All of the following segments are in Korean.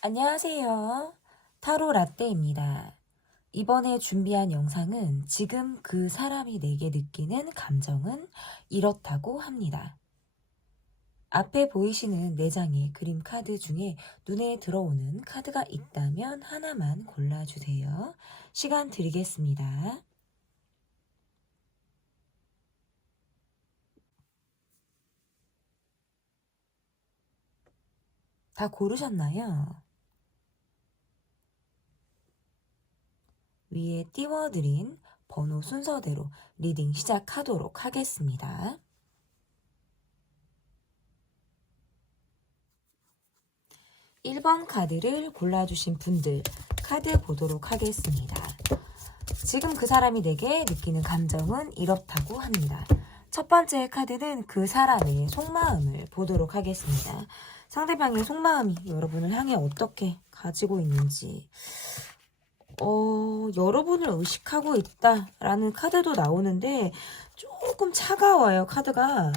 안녕하세요. 타로 라떼입니다. 이번에 준비한 영상은 지금 그 사람이 내게 느끼는 감정은 이렇다고 합니다. 앞에 보이시는 4장의 그림 카드 중에 눈에 들어오는 카드가 있다면 하나만 골라주세요. 시간 드리겠습니다. 다 고르셨나요? 위에 띄워드린 번호 순서대로 리딩 시작하도록 하겠습니다. 1번 카드를 골라주신 분들 카드 보도록 하겠습니다. 지금 그 사람이 내게 느끼는 감정은 이렇다고 합니다. 첫 번째 카드는 그 사람의 속마음을 보도록 하겠습니다. 상대방의 속마음이 여러분을 향해 어떻게 가지고 있는지 여러분을 의식하고 있다라는 카드도 나오는데 조금 차가워요. 카드가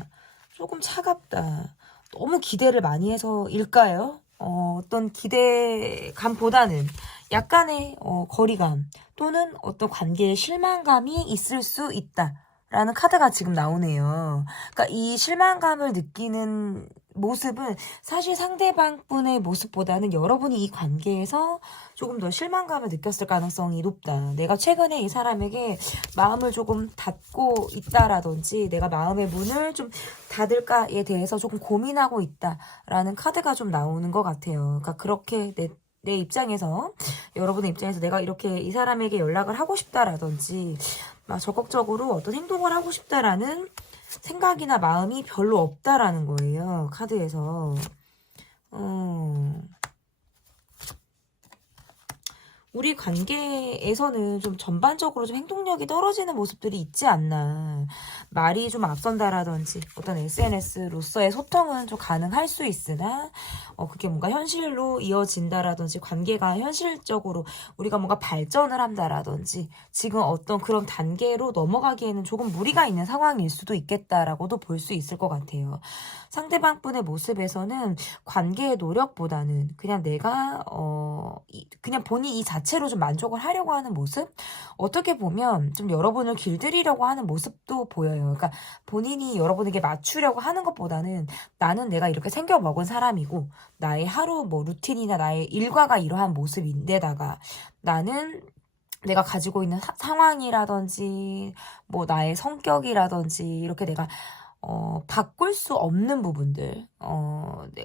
조금 차갑다. 너무 기대를 많이 해서일까요? 어떤 기대감보다는 약간의 거리감 또는 어떤 관계에 실망감이 있을 수 있다라는 카드가 지금 나오네요. 그러니까 이 실망감을 느끼는 모습은 사실 상대방분의 모습보다는 여러분이 이 관계에서 조금 더 실망감을 느꼈을 가능성이 높다. 내가 최근에 이 사람에게 마음을 조금 닫고 있다라든지 내가 마음의 문을 좀 닫을까에 대해서 조금 고민하고 있다라는 카드가 좀 나오는 것 같아요. 그러니까 그렇게 내 입장에서 여러분의 입장에서 내가 이렇게 이 사람에게 연락을 하고 싶다라든지 막 적극적으로 어떤 행동을 하고 싶다라는 생각이나 마음이 별로 없다라는 거예요. 카드에서. 우리 관계에서는 좀 전반적으로 좀 행동력이 떨어지는 모습들이 있지 않나. 말이 좀 앞선다라든지 어떤 SNS로서의 소통은 좀 가능할 수 있으나 그게 뭔가 현실로 이어진다라든지 관계가 현실적으로 우리가 뭔가 발전을 한다라든지 지금 어떤 그런 단계로 넘어가기에는 조금 무리가 있는 상황일 수도 있겠다라고도 볼 수 있을 것 같아요. 상대방분의 모습에서는 관계의 노력보다는 그냥 내가 그냥 본인 이 자체로 좀 만족을 하려고 하는 모습? 어떻게 보면 좀 여러분을 길들이려고 하는 모습도 보여요. 그러니까 본인이 여러분에게 맞추려고 하는 것보다는 나는 내가 이렇게 생겨 먹은 사람이고 나의 하루 뭐 루틴이나 나의 일과가 이러한 모습인데다가 나는 내가 가지고 있는 상황이라든지 뭐 나의 성격이라든지 이렇게 내가 바꿀 수 없는 부분들,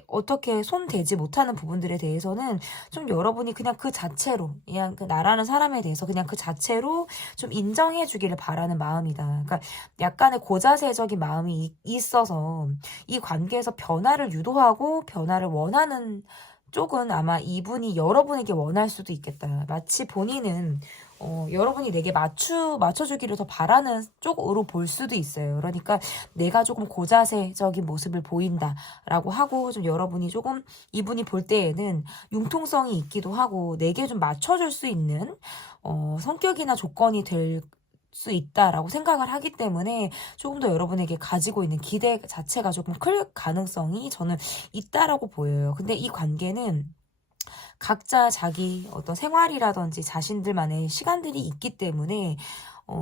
어떻게 손 대지 못하는 부분들에 대해서는 좀 여러분이 그냥 그 자체로, 그냥 그 나라는 사람에 대해서 그냥 그 자체로 좀 인정해 주기를 바라는 마음이다. 그러니까 약간의 고자세적인 마음이 있어서 이 관계에서 변화를 유도하고 변화를 원하는 쪽은 아마 이분이 여러분에게 원할 수도 있겠다. 마치 본인은 여러분이 내게 맞춰주기를 더 바라는 쪽으로 볼 수도 있어요. 그러니까 내가 조금 고자세적인 모습을 보인다라고 하고 좀 여러분이 조금 이분이 볼 때에는 융통성이 있기도 하고 내게 좀 맞춰줄 수 있는 성격이나 조건이 될 수 있다라고 생각을 하기 때문에 조금 더 여러분에게 가지고 있는 기대 자체가 조금 클 가능성이 저는 있다라고 보여요. 근데 이 관계는 각자 자기 어떤 생활이라든지 자신들만의 시간들이 있기 때문에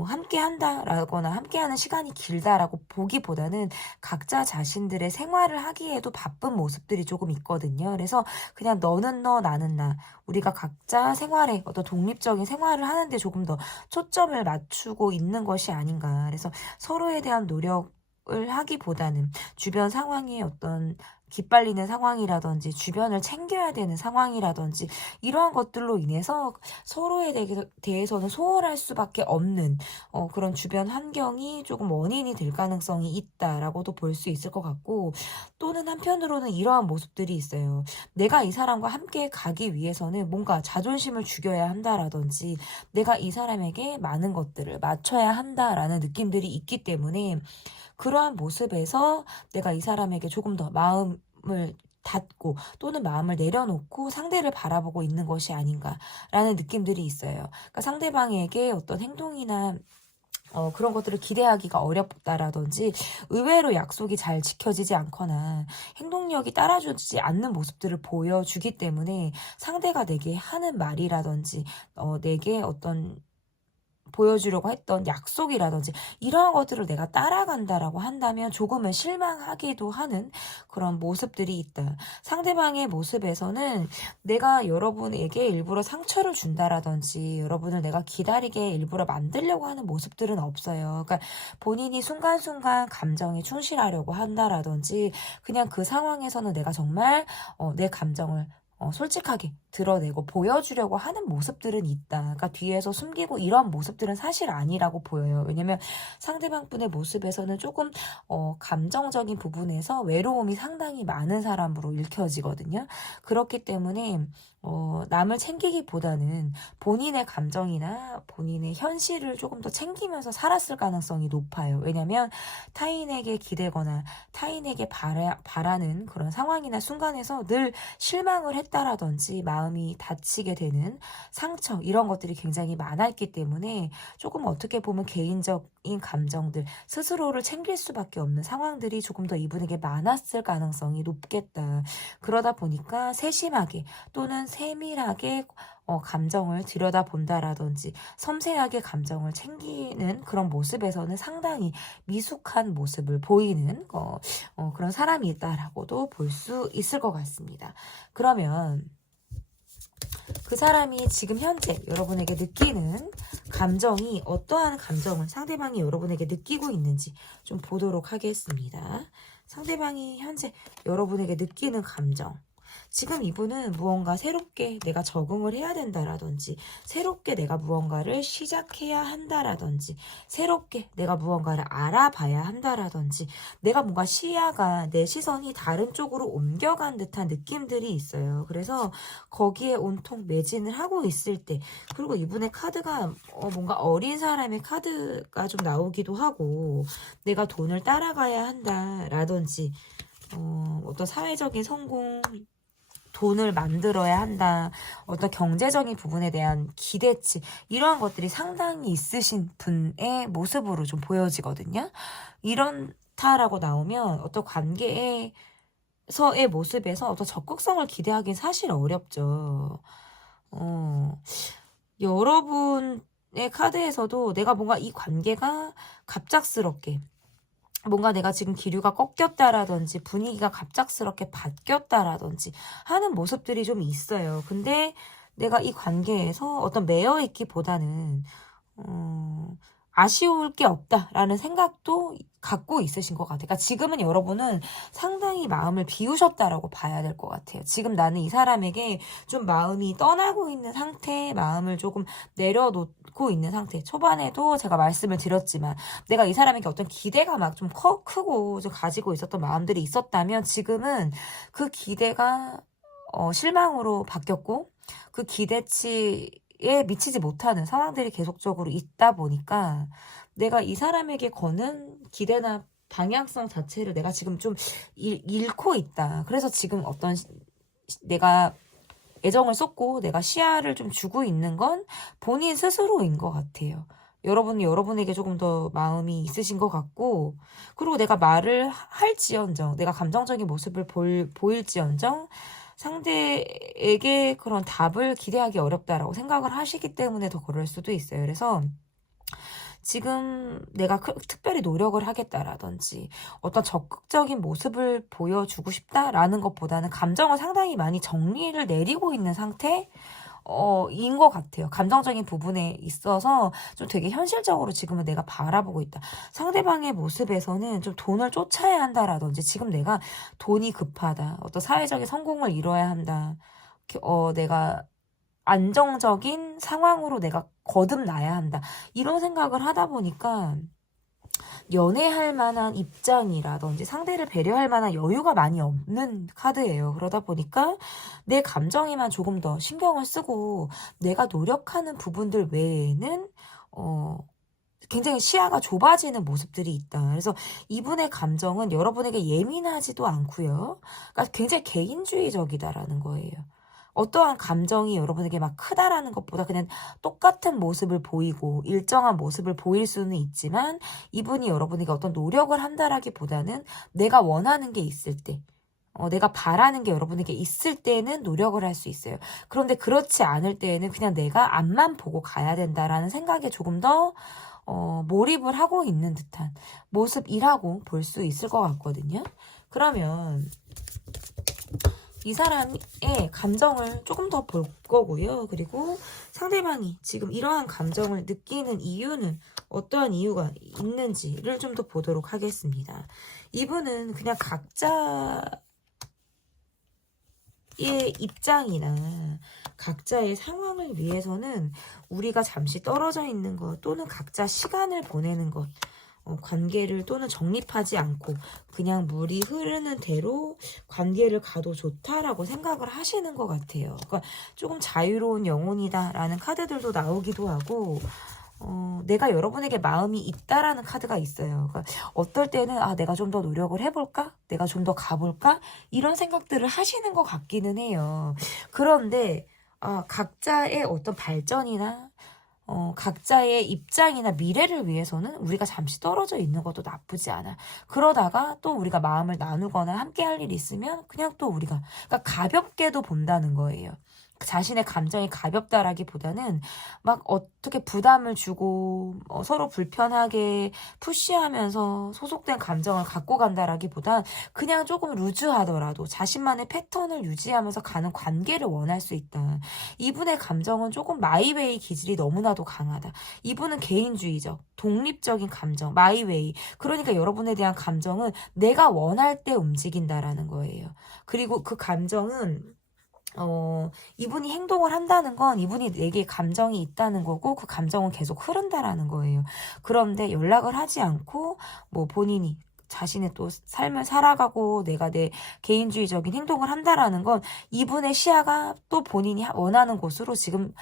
함께 한다라거나 함께하는 시간이 길다라고 보기보다는 각자 자신들의 생활을 하기에도 바쁜 모습들이 조금 있거든요. 그래서 그냥 너는 너, 나는 나. 우리가 각자 생활에 어떤 독립적인 생활을 하는데 조금 더 초점을 맞추고 있는 것이 아닌가. 그래서 서로에 대한 노력을 하기보다는 주변 상황에 어떤 기빨리는 상황이라든지 주변을 챙겨야 되는 상황이라든지 이러한 것들로 인해서 서로에 대해서는 소홀할 수밖에 없는 그런 주변 환경이 조금 원인이 될 가능성이 있다라고도 볼 수 있을 것 같고 또는 한편으로는 이러한 모습들이 있어요. 내가 이 사람과 함께 가기 위해서는 뭔가 자존심을 죽여야 한다라든지 내가 이 사람에게 많은 것들을 맞춰야 한다라는 느낌들이 있기 때문에 그러한 모습에서 내가 이 사람에게 조금 더 마음을 닫고 또는 마음을 내려놓고 상대를 바라보고 있는 것이 아닌가라는 느낌들이 있어요. 그러니까 상대방에게 어떤 행동이나 그런 것들을 기대하기가 어렵다라든지 의외로 약속이 잘 지켜지지 않거나 행동력이 따라주지 않는 모습들을 보여주기 때문에 상대가 내게 하는 말이라든지 내게 어떤 보여주려고 했던 약속이라든지 이러한 것들을 내가 따라간다라고 한다면 조금은 실망하기도 하는 그런 모습들이 있다. 상대방의 모습에서는 내가 여러분에게 일부러 상처를 준다라든지 여러분을 내가 기다리게 일부러 만들려고 하는 모습들은 없어요. 그러니까 본인이 순간순간 감정에 충실하려고 한다라든지 그냥 그 상황에서는 내가 정말 내 감정을 솔직하게 드러내고 보여주려고 하는 모습들은 있다. 그러니까 뒤에서 숨기고 이런 모습들은 사실 아니라고 보여요. 왜냐면 상대방 분의 모습에서는 조금 감정적인 부분에서 외로움이 상당히 많은 사람으로 읽혀지거든요. 그렇기 때문에 남을 챙기기보다는 본인의 감정이나 본인의 현실을 조금 더 챙기면서 살았을 가능성이 높아요. 왜냐면 타인에게 기대거나 타인에게 바라는 그런 상황이나 순간에서 늘 실망을 했다라든지 마음이 다치게 되는 상처 이런 것들이 굉장히 많았기 때문에 조금 어떻게 보면 개인적인 감정들 스스로를 챙길 수밖에 없는 상황들이 조금 더 이분에게 많았을 가능성이 높겠다. 그러다 보니까 세심하게 또는 세밀하게 감정을 들여다본다라든지 섬세하게 감정을 챙기는 그런 모습에서는 상당히 미숙한 모습을 보이는 그런 사람이 있다라고도 볼 수 있을 것 같습니다. 그러면 그 사람이 지금 현재 여러분에게 느끼는 감정이 어떠한 감정을 상대방이 여러분에게 느끼고 있는지 좀 보도록 하겠습니다. 상대방이 현재 여러분에게 느끼는 감정. 지금 이분은 무언가 새롭게 내가 적응을 해야 된다라든지 새롭게 내가 무언가를 시작해야 한다라든지 새롭게 내가 무언가를 알아봐야 한다라든지 내가 뭔가 시야가 내 시선이 다른 쪽으로 옮겨간 듯한 느낌들이 있어요. 그래서 거기에 온통 매진을 하고 있을 때 그리고 이분의 카드가 뭔가 어린 사람의 카드가 좀 나오기도 하고 내가 돈을 따라가야 한다라든지 어떤 사회적인 성공 돈을 만들어야 한다. 어떤 경제적인 부분에 대한 기대치 이러한 것들이 상당히 있으신 분의 모습으로 좀 보여지거든요. 이런다라고 나오면 어떤 관계에서의 모습에서 어떤 적극성을 기대하기는 사실 어렵죠. 여러분의 카드에서도 내가 뭔가 이 관계가 갑작스럽게 뭔가 내가 지금 기류가 꺾였다라든지 분위기가 갑작스럽게 바뀌었다라든지 하는 모습들이 좀 있어요. 근데 내가 이 관계에서 어떤 매여 있기보다는 아쉬울 게 없다라는 생각도 갖고 있으신 것 같아요. 그러니까 지금은 여러분은 상당히 마음을 비우셨다라고 봐야 될 것 같아요. 지금 나는 이 사람에게 좀 마음이 떠나고 있는 상태, 마음을 조금 내려놓고 있는 상태. 초반에도 제가 말씀을 드렸지만 내가 이 사람에게 어떤 기대가 막 좀 크고 좀 가지고 있었던 마음들이 있었다면 지금은 그 기대가 실망으로 바뀌었고 그 기대치에 미치지 못하는 상황들이 계속적으로 있다 보니까 내가 이 사람에게 거는 기대나 방향성 자체를 내가 지금 좀 잃고 있다. 그래서 지금 어떤 내가 애정을 쏟고 내가 시야를 좀 주고 있는 건 본인 스스로인 것 같아요. 여러분은 여러분에게 조금 더 마음이 있으신 것 같고 그리고 내가 말을 할지언정 내가 감정적인 모습을 보일지언정 상대에게 그런 답을 기대하기 어렵다라고 생각을 하시기 때문에 더 그럴 수도 있어요. 그래서 지금 내가 특별히 노력을 하겠다라든지 어떤 적극적인 모습을 보여주고 싶다라는 것보다는 감정을 상당히 많이 정리를 내리고 있는 상태 인 것 같아요. 감정적인 부분에 있어서 좀 되게 현실적으로 지금은 내가 바라보고 있다. 상대방의 모습에서는 좀 돈을 쫓아야 한다라든지 지금 내가 돈이 급하다. 어떤 사회적인 성공을 이뤄야 한다. 내가 안정적인 상황으로 내가 거듭나야 한다. 이런 생각을 하다 보니까 연애할 만한 입장이라든지 상대를 배려할 만한 여유가 많이 없는 카드예요. 그러다 보니까 내 감정에만 조금 더 신경을 쓰고 내가 노력하는 부분들 외에는 굉장히 시야가 좁아지는 모습들이 있다. 그래서 이분의 감정은 여러분에게 예민하지도 않고요. 그러니까 굉장히 개인주의적이다라는 거예요. 어떠한 감정이 여러분에게 막 크다라는 것보다 그냥 똑같은 모습을 보이고 일정한 모습을 보일 수는 있지만 이분이 여러분에게 어떤 노력을 한다라기보다는 내가 원하는 게 있을 때 내가 바라는 게 여러분에게 있을 때는 노력을 할 수 있어요. 그런데 그렇지 않을 때에는 그냥 내가 앞만 보고 가야 된다라는 생각에 조금 더 몰입을 하고 있는 듯한 모습이라고 볼 수 있을 것 같거든요. 그러면 이 사람의 감정을 조금 더 볼 거고요. 그리고 상대방이 지금 이러한 감정을 느끼는 이유는 어떠한 이유가 있는지를 좀 더 보도록 하겠습니다. 이분은 그냥 각자의 입장이나 각자의 상황을 위해서는 우리가 잠시 떨어져 있는 것 또는 각자 시간을 보내는 것 관계를 또는 정립하지 않고 그냥 물이 흐르는 대로 관계를 가도 좋다라고 생각을 하시는 것 같아요. 그러니까 조금 자유로운 영혼이다라는 카드들도 나오기도 하고 내가 여러분에게 마음이 있다라는 카드가 있어요. 그러니까 어떨 때는 내가 좀 더 노력을 해볼까? 내가 좀 더 가볼까? 이런 생각들을 하시는 것 같기는 해요. 그런데 각자의 어떤 발전이나 각자의 입장이나 미래를 위해서는 우리가 잠시 떨어져 있는 것도 나쁘지 않아. 그러다가 또 우리가 마음을 나누거나 함께 할 일이 있으면 그냥 또 우리가 그러니까 가볍게도 본다는 거예요. 자신의 감정이 가볍다라기보다는 막 어떻게 부담을 주고 서로 불편하게 푸시하면서 소속된 감정을 갖고 간다라기보단 그냥 조금 루즈하더라도 자신만의 패턴을 유지하면서 가는 관계를 원할 수 있다. 이분의 감정은 조금 마이웨이 기질이 너무나도 강하다. 이분은 개인주의적, 독립적인 감정, 마이웨이. 그러니까 여러분에 대한 감정은 내가 원할 때 움직인다라는 거예요. 그리고 그 감정은 이분이 행동을 한다는 건 이분이 내게 감정이 있다는 거고 그 감정은 계속 흐른다라는 거예요. 그런데 연락을 하지 않고 뭐 본인이 자신의 또 삶을 살아가고 내가 내 개인주의적인 행동을 한다라는 건 이분의 시야가 또 본인이 원하는 곳으로 지금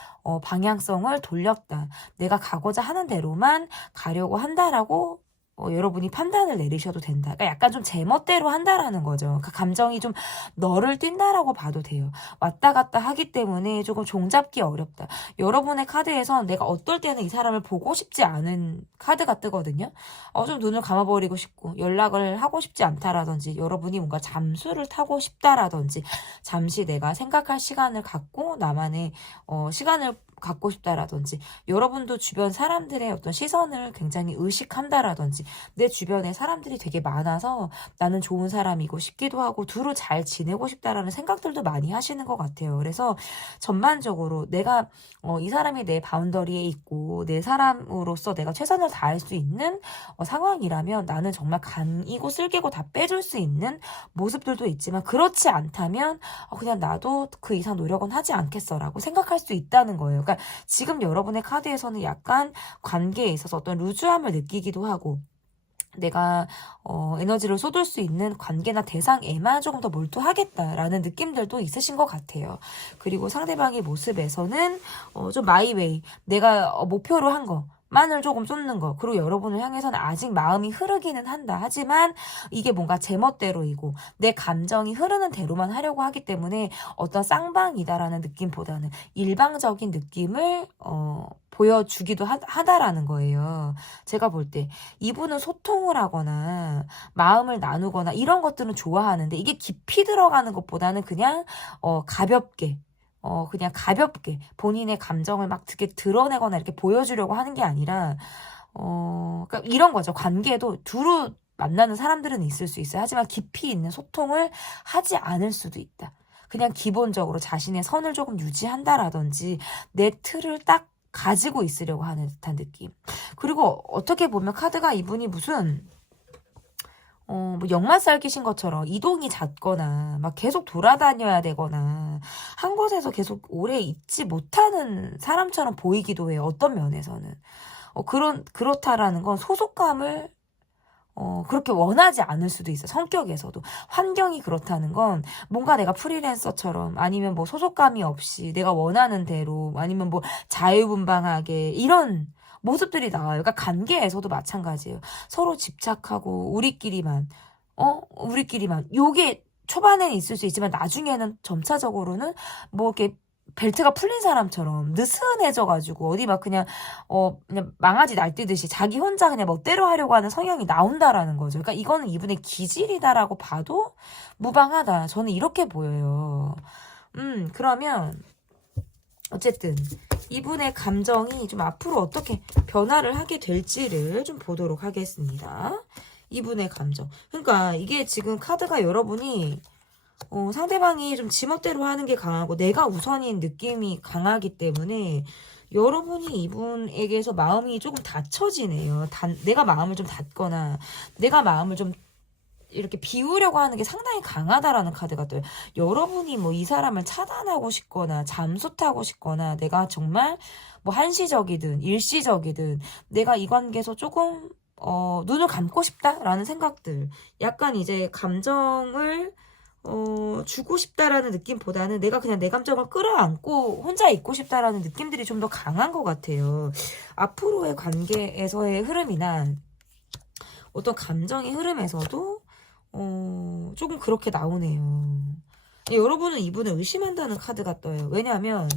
방향성을 돌렸다. 내가 가고자 하는 대로만 가려고 한다라고 여러분이 판단을 내리셔도 된다. 그러니까 약간 좀 제멋대로 한다라는 거죠. 그 감정이 좀 너를 뛴다라고 봐도 돼요. 왔다 갔다 하기 때문에 조금 종잡기 어렵다. 여러분의 카드에선 내가 어떨 때는 이 사람을 보고 싶지 않은 카드가 뜨거든요. 좀 눈을 감아버리고 싶고 연락을 하고 싶지 않다라든지 여러분이 뭔가 잠수를 타고 싶다라든지 잠시 내가 생각할 시간을 갖고 나만의 시간을 갖고 싶다라든지 여러분도 주변 사람들의 어떤 시선을 굉장히 의식한다라든지 내 주변에 사람들이 되게 많아서 나는 좋은 사람이고 싶기도 하고 두루 잘 지내고 싶다라는 생각들도 많이 하시는 것 같아요. 그래서 전반적으로 내가 이 사람이 내 바운더리에 있고 내 사람으로서 내가 최선을 다할 수 있는 상황이라면 나는 정말 간이고 쓸개고 다 빼줄 수 있는 모습들도 있지만 그렇지 않다면 그냥 나도 그 이상 노력은 하지 않겠어라고 생각할 수 있다는 거예요. 그러니까 지금 여러분의 카드에서는 약간 관계에 있어서 어떤 루즈함을 느끼기도 하고 내가 에너지를 쏟을 수 있는 관계나 대상에만 조금 더 몰두하겠다라는 느낌들도 있으신 것 같아요. 그리고 상대방의 모습에서는 좀 마이웨이 내가 목표로 한 거 만을 조금 쏟는 거 그리고 여러분을 향해서는 아직 마음이 흐르기는 한다. 하지만 이게 뭔가 제멋대로이고 내 감정이 흐르는 대로만 하려고 하기 때문에 어떤 쌍방이다라는 느낌보다는 일방적인 느낌을 보여주기도 하다라는 거예요. 제가 볼 때 이분은 소통을 하거나 마음을 나누거나 이런 것들은 좋아하는데 이게 깊이 들어가는 것보다는 그냥 가볍게 그냥 가볍게 본인의 감정을 막 되게 드러내거나 이렇게 보여주려고 하는 게 아니라 그러니까 이런 거죠. 관계도 두루 만나는 사람들은 있을 수 있어요. 하지만 깊이 있는 소통을 하지 않을 수도 있다. 그냥 기본적으로 자신의 선을 조금 유지한다라든지 내 틀을 딱 가지고 있으려고 하는 듯한 느낌. 그리고 어떻게 보면 카드가 이분이 무슨 뭐 역마살 끼신 것처럼 이동이 잦거나 막 계속 돌아다녀야 되거나 한 곳에서 계속 오래 있지 못하는 사람처럼 보이기도 해요. 어떤 면에서는. 그렇다라는 건 소속감을 그렇게 원하지 않을 수도 있어요. 성격에서도. 환경이 그렇다는 건 뭔가 내가 프리랜서처럼 아니면 뭐 소속감이 없이 내가 원하는 대로 아니면 뭐 자유분방하게 이런 모습들이 나와요. 그러니까 관계에서도 마찬가지예요. 서로 집착하고 우리끼리만 요게 초반에는 있을 수 있지만 나중에는 점차적으로는 뭐 이렇게 벨트가 풀린 사람처럼 느슨해져가지고 어디 막 그냥 망아지 날뛰듯이 자기 혼자 그냥 멋대로 하려고 하는 성향이 나온다라는 거죠. 그러니까 이거는 이분의 기질이다라고 봐도 무방하다. 저는 이렇게 보여요. 그러면 어쨌든 이분의 감정이 좀 앞으로 어떻게 변화를 하게 될지를 좀 보도록 하겠습니다. 이분의 감정. 그러니까 이게 지금 카드가 여러분이 상대방이 좀 지멋대로 하는 게 강하고 내가 우선인 느낌이 강하기 때문에 여러분이 이분에게서 마음이 조금 닫혀지네요. 내가 마음을 좀 닫거나 내가 마음을 좀 이렇게 비우려고 하는 게 상당히 강하다라는 카드가 떠요. 여러분이 뭐 이 사람을 차단하고 싶거나 잠수타고 싶거나 내가 정말 뭐 한시적이든 일시적이든 내가 이 관계에서 조금 눈을 감고 싶다라는 생각들, 약간 이제 감정을 주고 싶다라는 느낌보다는 내가 그냥 내 감정을 끌어안고 혼자 있고 싶다라는 느낌들이 좀 더 강한 것 같아요. 앞으로의 관계에서의 흐름이나 어떤 감정의 흐름에서도 조금 그렇게 나오네요. 여러분은 이분을 의심한다는 카드가 떠요. 왜냐하면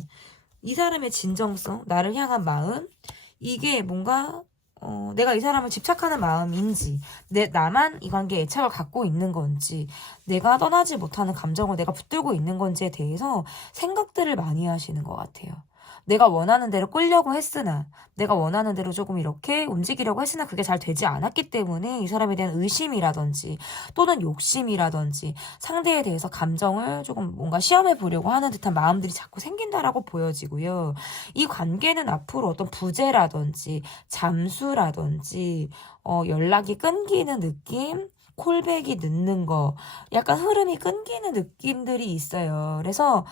이 사람의 진정성, 나를 향한 마음, 이게 뭔가 내가 이 사람을 집착하는 마음인지, 나만 이 관계에 애착을 갖고 있는 건지, 내가 떠나지 못하는 감정을 내가 붙들고 있는 건지에 대해서 생각들을 많이 하시는 것 같아요. 내가 원하는 대로 끌려고 했으나, 내가 원하는 대로 조금 이렇게 움직이려고 했으나 그게 잘 되지 않았기 때문에 이 사람에 대한 의심이라든지 또는 욕심이라든지 상대에 대해서 감정을 조금 뭔가 시험해 보려고 하는 듯한 마음들이 자꾸 생긴다라고 보여지고요. 이 관계는 앞으로 어떤 부재라든지 잠수라든지 연락이 끊기는 느낌, 콜백이 늦는 거, 약간 흐름이 끊기는 느낌들이 있어요. 그래서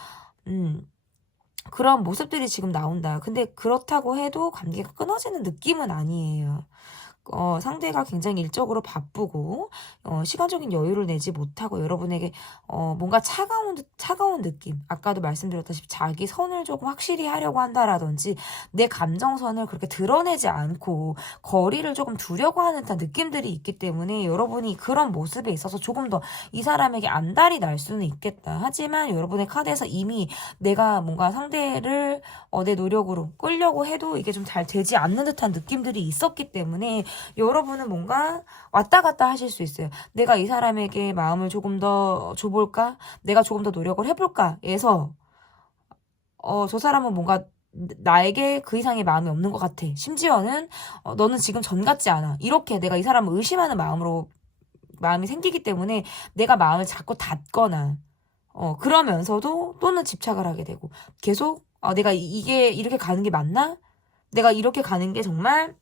그런 모습들이 지금 나온다. 근데 그렇다고 해도 관계가 끊어지는 느낌은 아니에요. 상대가 굉장히 일적으로 바쁘고 시간적인 여유를 내지 못하고 여러분에게 뭔가 차가운 느낌, 아까도 말씀드렸다시피 자기 선을 조금 확실히 하려고 한다라든지 내 감정선을 그렇게 드러내지 않고 거리를 조금 두려고 하는 듯한 느낌들이 있기 때문에 여러분이 그런 모습에 있어서 조금 더 이 사람에게 안달이 날 수는 있겠다. 하지만 여러분의 카드에서 이미 내가 뭔가 상대를 내 노력으로 끌려고 해도 이게 좀 잘 되지 않는 듯한 느낌들이 있었기 때문에 여러분은 뭔가 왔다 갔다 하실 수 있어요. 내가 이 사람에게 마음을 조금 더 줘볼까? 내가 조금 더 노력을 해볼까? 해서 저 사람은 뭔가 나에게 그 이상의 마음이 없는 것 같아. 심지어는 너는 지금 전 같지 않아. 이렇게 내가 이 사람을 의심하는 마음이 생기기 때문에 내가 마음을 자꾸 닫거나 그러면서도 또는 집착을 하게 되고 계속 내가 이게 이렇게 가는 게 맞나? 내가 이렇게 가는 게 정말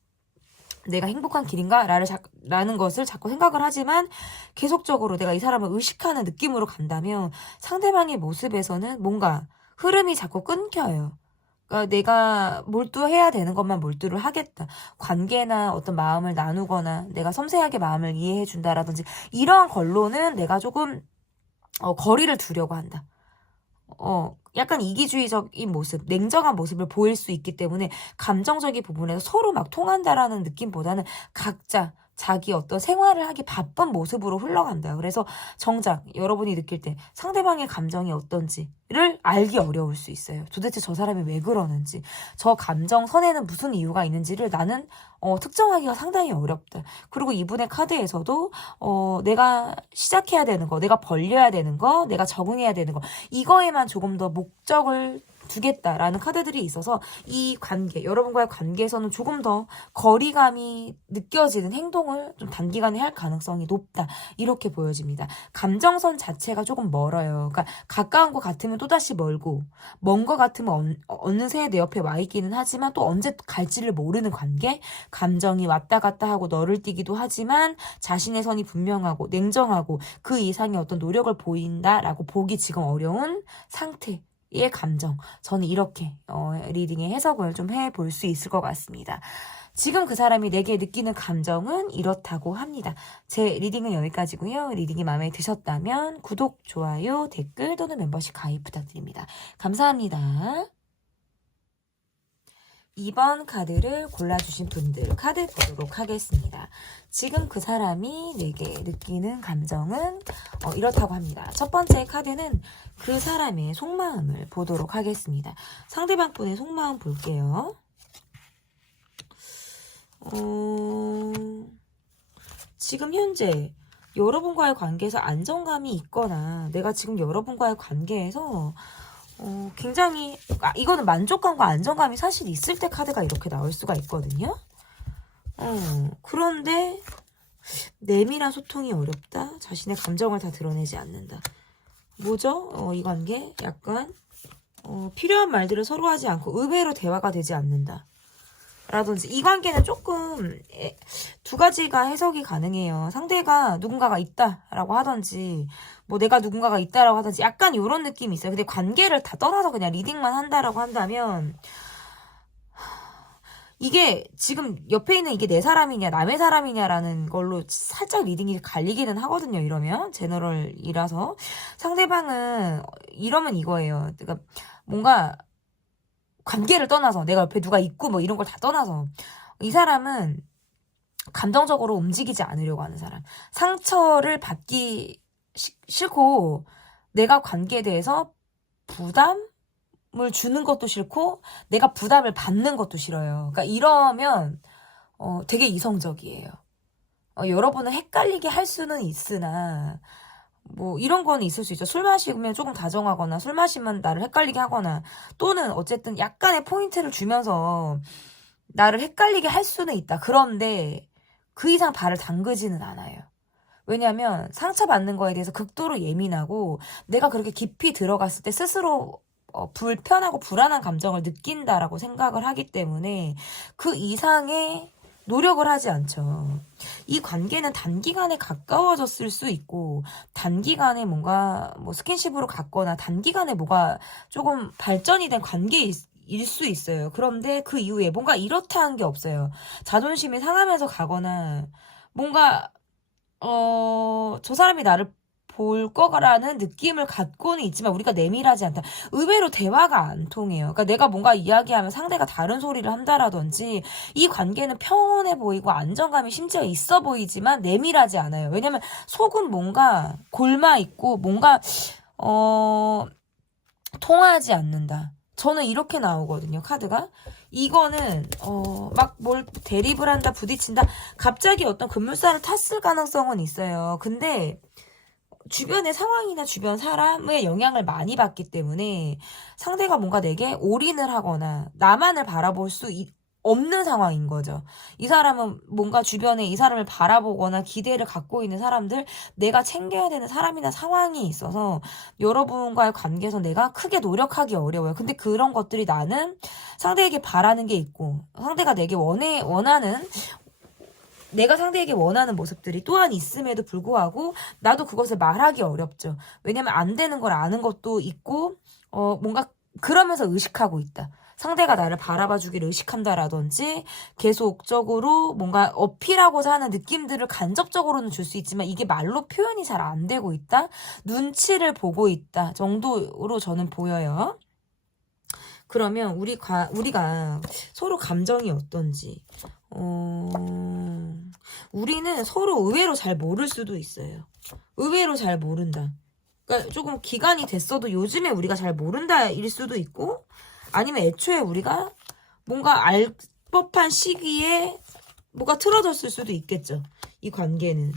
내가 행복한 길인가? 라는 것을 자꾸 생각을 하지만 계속적으로 내가 이 사람을 의식하는 느낌으로 간다면 상대방의 모습에서는 뭔가 흐름이 자꾸 끊겨요. 그러니까 내가 몰두해야 되는 것만 몰두를 하겠다. 관계나 어떤 마음을 나누거나 내가 섬세하게 마음을 이해해 준다라든지 이러한 걸로는 내가 조금 거리를 두려고 한다. 약간 이기주의적인 모습, 냉정한 모습을 보일 수 있기 때문에 감정적인 부분에서 서로 막 통한다라는 느낌보다는 각자 자기 어떤 생활을 하기 바쁜 모습으로 흘러간다. 그래서 정작 여러분이 느낄 때 상대방의 감정이 어떤지를 알기 어려울 수 있어요. 도대체 저 사람이 왜 그러는지, 저 감정선에는 무슨 이유가 있는지를 나는 특정하기가 상당히 어렵다. 그리고 이분의 카드에서도 내가 시작해야 되는 거, 내가 벌려야 되는 거, 내가 적응해야 되는 거, 이거에만 조금 더 목적을 두겠다라는 카드들이 있어서 이 관계, 여러분과의 관계에서는 조금 더 거리감이 느껴지는 행동을 좀 단기간에 할 가능성이 높다. 이렇게 보여집니다. 감정선 자체가 조금 멀어요. 그러니까 가까운 것 같으면 또다시 멀고 먼 것 같으면 어느새 내 옆에 와 있기는 하지만 또 언제 갈지를 모르는 관계, 감정이 왔다 갔다 하고 너를 띄기도 하지만 자신의 선이 분명하고 냉정하고 그 이상의 어떤 노력을 보인다라고 보기 지금 어려운 상태. 의 감정. 저는 이렇게 리딩의 해석을 좀 해볼 수 있을 것 같습니다. 지금 그 사람이 내게 느끼는 감정은 이렇다고 합니다. 제 리딩은 여기까지고요. 리딩이 마음에 드셨다면 구독, 좋아요, 댓글 또는 멤버십 가입 부탁드립니다. 감사합니다. 2번 카드를 골라주신 분들 카드 보도록 하겠습니다. 지금 그 사람이 내게 느끼는 감정은 이렇다고 합니다. 첫 번째 카드는 그 사람의 속마음을 보도록 하겠습니다. 상대방 분의 속마음 볼게요. 지금 현재 여러분과의 관계에서 안정감이 있거나 내가 지금 여러분과의 관계에서 굉장히 이거는 만족감과 안정감이 사실 있을 때 카드가 이렇게 나올 수가 있거든요. 그런데 내밀한 소통이 어렵다. 자신의 감정을 다 드러내지 않는다. 뭐죠? 이 관계 약간 필요한 말들을 서로 하지 않고 의외로 대화가 되지 않는다. 라든지 이 관계는 조금 두 가지가 해석이 가능해요. 상대가 누군가가 있다라고 하든지 뭐 내가 누군가가 있다라고 하든지 약간 이런 느낌이 있어요. 근데 관계를 다 떠나서 그냥 리딩만 한다라고 한다면 이게 지금 옆에 있는 이게 내 사람이냐 남의 사람이냐라는 걸로 살짝 리딩이 갈리기는 하거든요. 이러면 제너럴이라서 상대방은 이러면 이거예요. 그러니까 뭔가 관계를 떠나서 내가 옆에 누가 있고 뭐 이런 걸 다 떠나서 이 사람은 감정적으로 움직이지 않으려고 하는 사람. 상처를 받기 싫고 내가 관계에 대해서 부담을 주는 것도 싫고 내가 부담을 받는 것도 싫어요. 그러니까 이러면 되게 이성적이에요. 여러분은 헷갈리게 할 수는 있으나 뭐 이런 거는 있을 수 있죠. 술 마시면 조금 다정하거나 술 마시면 나를 헷갈리게 하거나 또는 어쨌든 약간의 포인트를 주면서 나를 헷갈리게 할 수는 있다. 그런데 그 이상 발을 담그지는 않아요. 왜냐하면 상처받는 거에 대해서 극도로 예민하고 내가 그렇게 깊이 들어갔을 때 스스로 불편하고 불안한 감정을 느낀다라고 생각을 하기 때문에 그 이상의 노력을 하지 않죠. 이 관계는 단기간에 가까워졌을 수 있고 단기간에 뭔가 뭐 스킨십으로 갔거나 단기간에 뭐가 조금 발전이 된 관계일 수 있어요. 그런데 그 이후에 뭔가 이렇다 한 게 없어요. 자존심이 상하면서 가거나 뭔가 저 사람이 나를 볼 거라는 느낌을 갖고는 있지만 우리가 내밀하지 않다. 의외로 대화가 안 통해요. 그러니까 내가 뭔가 이야기하면 상대가 다른 소리를 한다라든지 이 관계는 평온해 보이고 안정감이 심지어 있어 보이지만 내밀하지 않아요. 왜냐면 속은 뭔가 골마 있고 뭔가 통하지 않는다. 저는 이렇게 나오거든요. 카드가. 이거는 막 뭘 대립을 한다 부딪힌다 갑자기 어떤 급물살을 탔을 가능성은 있어요. 근데 주변의 상황이나 주변 사람의 영향을 많이 받기 때문에 상대가 뭔가 내게 올인을 하거나 나만을 바라볼 수 없는 상황인 거죠. 이 사람은 뭔가 주변에 이 사람을 바라보거나 기대를 갖고 있는 사람들, 내가 챙겨야 되는 사람이나 상황이 있어서 여러분과의 관계에서 내가 크게 노력하기 어려워요. 근데 그런 것들이 나는 상대에게 바라는 게 있고 상대가 내게 원하는 내가 상대에게 원하는 모습들이 또한 있음에도 불구하고 나도 그것을 말하기 어렵죠. 왜냐면 안 되는 걸 아는 것도 있고 뭔가 그러면서 의식하고 있다. 상대가 나를 바라봐주기를 의식한다라든지 계속적으로 뭔가 어필하고자 하는 느낌들을 간접적으로는 줄 수 있지만 이게 말로 표현이 잘 안 되고 있다. 눈치를 보고 있다 정도로 저는 보여요. 그러면 우리가 서로 감정이 어떤지 우리는 서로 의외로 잘 모를 수도 있어요. 의외로 잘 모른다. 그러니까 조금 기간이 됐어도 요즘에 우리가 잘 모른다 일 수도 있고 아니면 애초에 우리가 뭔가 알 법한 시기에 뭐가 틀어졌을 수도 있겠죠. 이 관계는.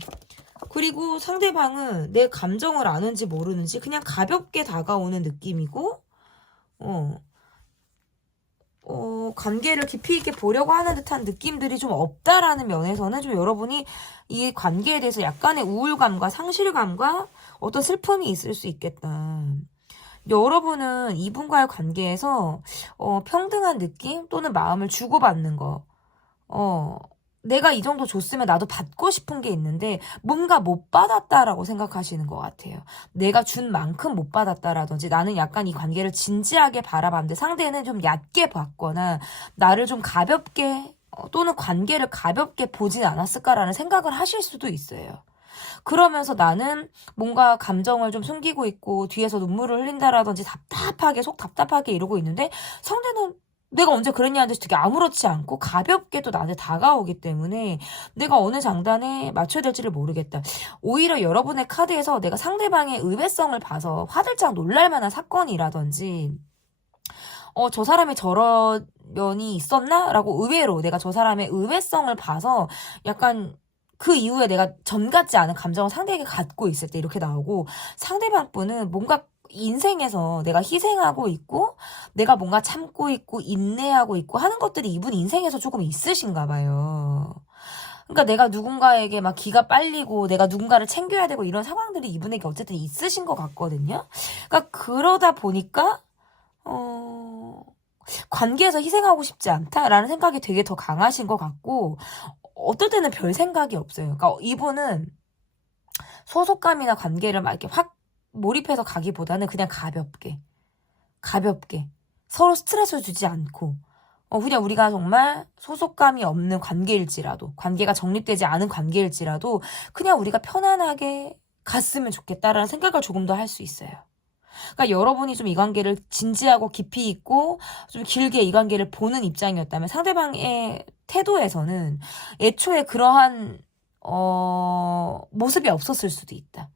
그리고 상대방은 내 감정을 아는지 모르는지 그냥 가볍게 다가오는 느낌이고 관계를 깊이 있게 보려고 하는 듯한 느낌들이 좀 없다라는 면에서는 좀 여러분이 이 관계에 대해서 약간의 우울감과 상실감과 어떤 슬픔이 있을 수 있겠다. 여러분은 이분과의 관계에서 평등한 느낌 또는 마음을 주고받는 거 내가 이 정도 줬으면 나도 받고 싶은 게 있는데 뭔가 못 받았다라고 생각하시는 것 같아요. 내가 준 만큼 못 받았다라든지 나는 약간 이 관계를 진지하게 바라봤는데 상대는 좀 얕게 봤거나 나를 좀 가볍게 또는 관계를 가볍게 보진 않았을까라는 생각을 하실 수도 있어요. 그러면서 나는 뭔가 감정을 좀 숨기고 있고 뒤에서 눈물을 흘린다라든지 답답하게 속 답답하게 이러고 있는데 상대는 내가 언제 그랬냐 하듯이 되게 아무렇지 않고 가볍게 또 나한테 다가오기 때문에 내가 어느 장단에 맞춰야 될지를 모르겠다. 오히려 여러분의 카드에서 내가 상대방의 의외성을 봐서 화들짝 놀랄 만한 사건이라든지 저 사람이 저런 면이 있었나? 라고 의외로 내가 저 사람의 의외성을 봐서 약간 그 이후에 내가 전 같지 않은 감정을 상대에게 갖고 있을 때 이렇게 나오고, 상대방 분은 뭔가 인생에서 내가 희생하고 있고 내가 뭔가 참고 있고 인내하고 있고 하는 것들이 이분 인생에서 조금 있으신가 봐요. 그러니까 내가 누군가에게 막 기가 빨리고 내가 누군가를 챙겨야 되고 이런 상황들이 이분에게 어쨌든 있으신 것 같거든요. 그러니까 그러다 보니까 관계에서 희생하고 싶지 않다라는 생각이 되게 더 강하신 것 같고, 어떨 때는 별 생각이 없어요. 그러니까 이분은 소속감이나 관계를 막 이렇게 확 몰입해서 가기보다는 그냥 가볍게 서로 스트레스 주지 않고 그냥 우리가 정말 소속감이 없는 관계일지라도, 관계가 정립되지 않은 관계일지라도 그냥 우리가 편안하게 갔으면 좋겠다라는 생각을 조금 더 할 수 있어요. 그러니까 여러분이 좀 이 관계를 진지하고 깊이 있고 좀 길게 이 관계를 보는 입장이었다면 상대방의 태도에서는 애초에 그러한 모습이 없었을 수도 있다.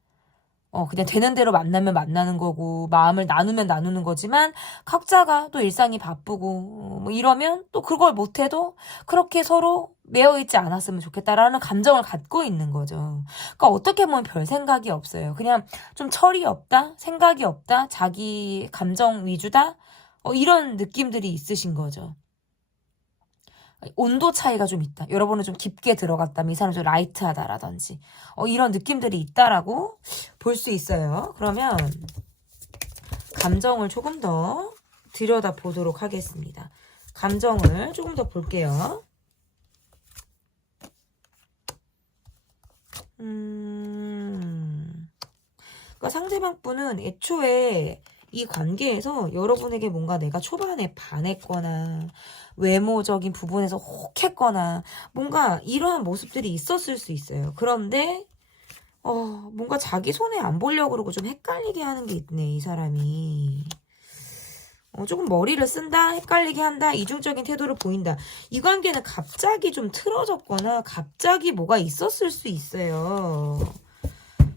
그냥 되는 대로 만나면 만나는 거고 마음을 나누면 나누는 거지만 각자가 또 일상이 바쁘고 뭐 이러면 또 그걸 못해도 그렇게 서로 매여있지 않았으면 좋겠다라는 감정을 갖고 있는 거죠. 그러니까 어떻게 보면 별 생각이 없어요. 그냥 좀 철이 없다, 생각이 없다, 자기 감정 위주다, 이런 느낌들이 있으신 거죠. 온도 차이가 좀 있다. 여러분은 좀 깊게 들어갔다면 이 사람은 좀 라이트하다라든지 이런 느낌들이 있다라고 볼 수 있어요. 그러면 감정을 조금 더 들여다 보도록 하겠습니다. 감정을 조금 더 볼게요. 그러니까 상대방 분은 애초에 이 관계에서 여러분에게 뭔가 내가 초반에 반했거나 외모적인 부분에서 혹했거나 뭔가 이러한 모습들이 있었을 수 있어요. 그런데 뭔가 자기 손에 안 보려고 그러고 좀 헷갈리게 하는 게 있네, 이 사람이. 조금 머리를 쓴다, 헷갈리게 한다, 이중적인 태도를 보인다. 이 관계는 갑자기 좀 틀어졌거나 갑자기 뭐가 있었을 수 있어요.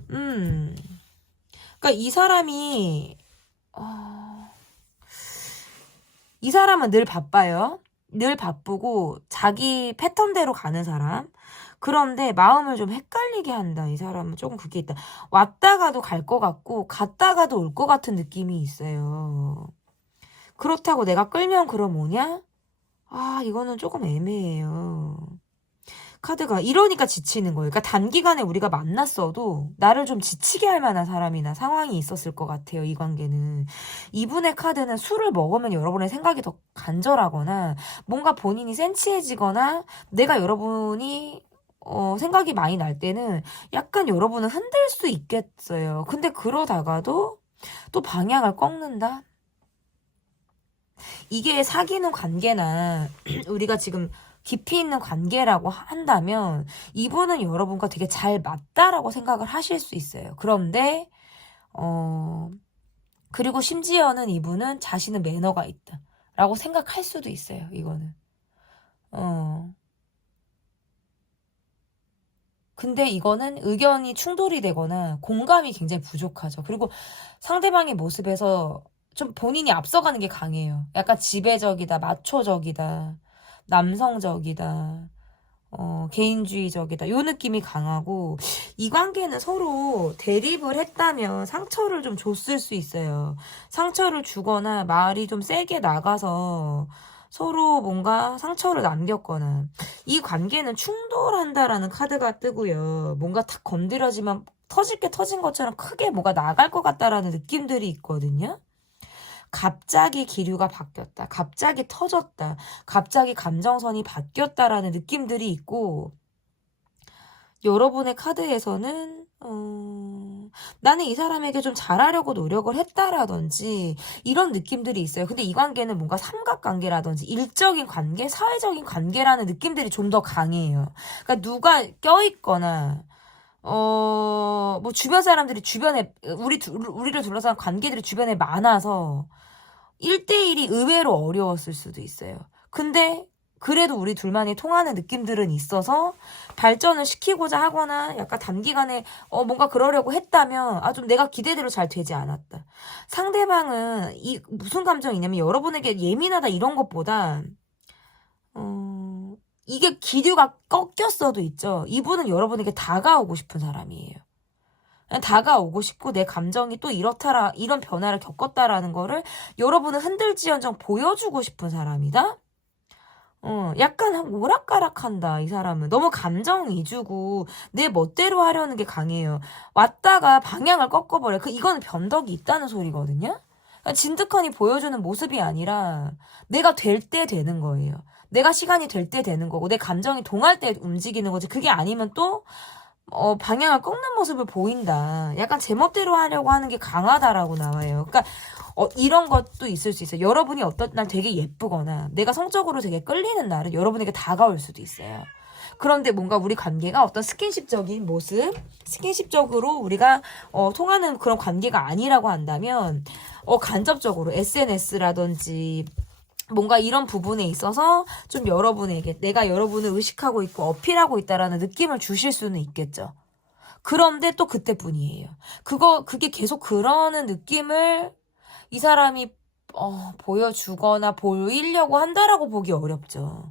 그러니까 이 사람이 이 사람은 늘 바빠요. 늘 바쁘고 자기 패턴대로 가는 사람. 그런데 마음을 좀 헷갈리게 한다. 이 사람은 조금 그게 있다. 왔다가도 갈 것 같고 갔다가도 올 것 같은 느낌이 있어요. 그렇다고 내가 끌면 그럼 뭐냐? 이거는 조금 애매해요. 카드가 이러니까 지치는 거예요. 그러니까 단기간에 우리가 만났어도 나를 좀 지치게 할 만한 사람이나 상황이 있었을 것 같아요. 이 관계는. 이분의 카드는 술을 먹으면 여러분의 생각이 더 간절하거나 뭔가 본인이 센치해지거나 내가 여러분이 생각이 많이 날 때는 약간 여러분은 흔들 수 있겠어요. 근데 그러다가도 또 방향을 꺾는다? 이게 사귀는 관계나 우리가 지금 깊이 있는 관계라고 한다면 이분은 여러분과 되게 잘 맞다라고 생각을 하실 수 있어요. 그런데 그리고 심지어는 이분은 자신은 매너가 있다 라고 생각할 수도 있어요. 이거는 근데 이거는 의견이 충돌이 되거나 공감이 굉장히 부족하죠. 그리고 상대방의 모습에서 좀 본인이 앞서가는 게 강해요. 약간 지배적이다, 마초적이다, 남성적이다, 개인주의적이다, 요 느낌이 강하고, 이 관계는 서로 대립을 했다면 상처를 좀 줬을 수 있어요. 상처를 주거나 말이 좀 세게 나가서 서로 뭔가 상처를 남겼거나, 이 관계는 충돌한다라는 카드가 뜨고요. 뭔가 탁 건드려지면 터질 게 터진 것처럼 크게 뭐가 나갈 것 같다라는 느낌들이 있거든요. 갑자기 기류가 바뀌었다. 갑자기 터졌다. 갑자기 감정선이 바뀌었다라는 느낌들이 있고, 여러분의 카드에서는 나는 이 사람에게 좀 잘하려고 노력을 했다라든지 이런 느낌들이 있어요. 근데 이 관계는 뭔가 삼각관계라든지 일적인 관계, 사회적인 관계라는 느낌들이 좀 더 강해요. 그러니까 누가 껴있거나 뭐 주변 사람들이 주변에 우리를 둘러싼 관계들이 주변에 많아서 1대1이 의외로 어려웠을 수도 있어요. 근데 그래도 우리 둘만이 통하는 느낌들은 있어서 발전을 시키고자 하거나 약간 단기간에 뭔가 그러려고 했다면 좀 내가 기대대로 잘 되지 않았다. 상대방은 무슨 감정이냐면 여러분에게 예민하다 이런 것보다 이게 기류가 꺾였어도 있죠. 이분은 여러분에게 다가오고 싶은 사람이에요. 그냥 다가오고 싶고 내 감정이 또 이렇다라 이런 변화를 겪었다라는 거를 여러분은 흔들지언정 보여주고 싶은 사람이다. 약간 오락가락한다 이 사람은. 너무 감정 위주고 내 멋대로 하려는 게 강해요. 왔다가 방향을 꺾어버려. 이거는 변덕이 있다는 소리거든요. 그러니까 진득하니 보여주는 모습이 아니라 내가 될 때 되는 거예요. 내가 시간이 될 때 되는 거고 내 감정이 동할 때 움직이는 거지. 그게 아니면 또 방향을 꺾는 모습을 보인다. 약간 제멋대로 하려고 하는 게 강하다라고 나와요. 그러니까 이런 것도 있을 수 있어요. 여러분이 어떤 날 되게 예쁘거나 내가 성적으로 되게 끌리는 날은 여러분에게 다가올 수도 있어요. 그런데 뭔가 우리 관계가 어떤 스킨십적인 모습, 스킨십적으로 우리가 통하는 그런 관계가 아니라고 한다면 간접적으로 SNS라든지 뭔가 이런 부분에 있어서 좀 여러분에게 내가 여러분을 의식하고 있고 어필하고 있다라는 느낌을 주실 수는 있겠죠. 그런데 또 그때뿐이에요. 그게 계속 그러는 느낌을 이 사람이 보여주거나 보이려고 한다라고 보기 어렵죠.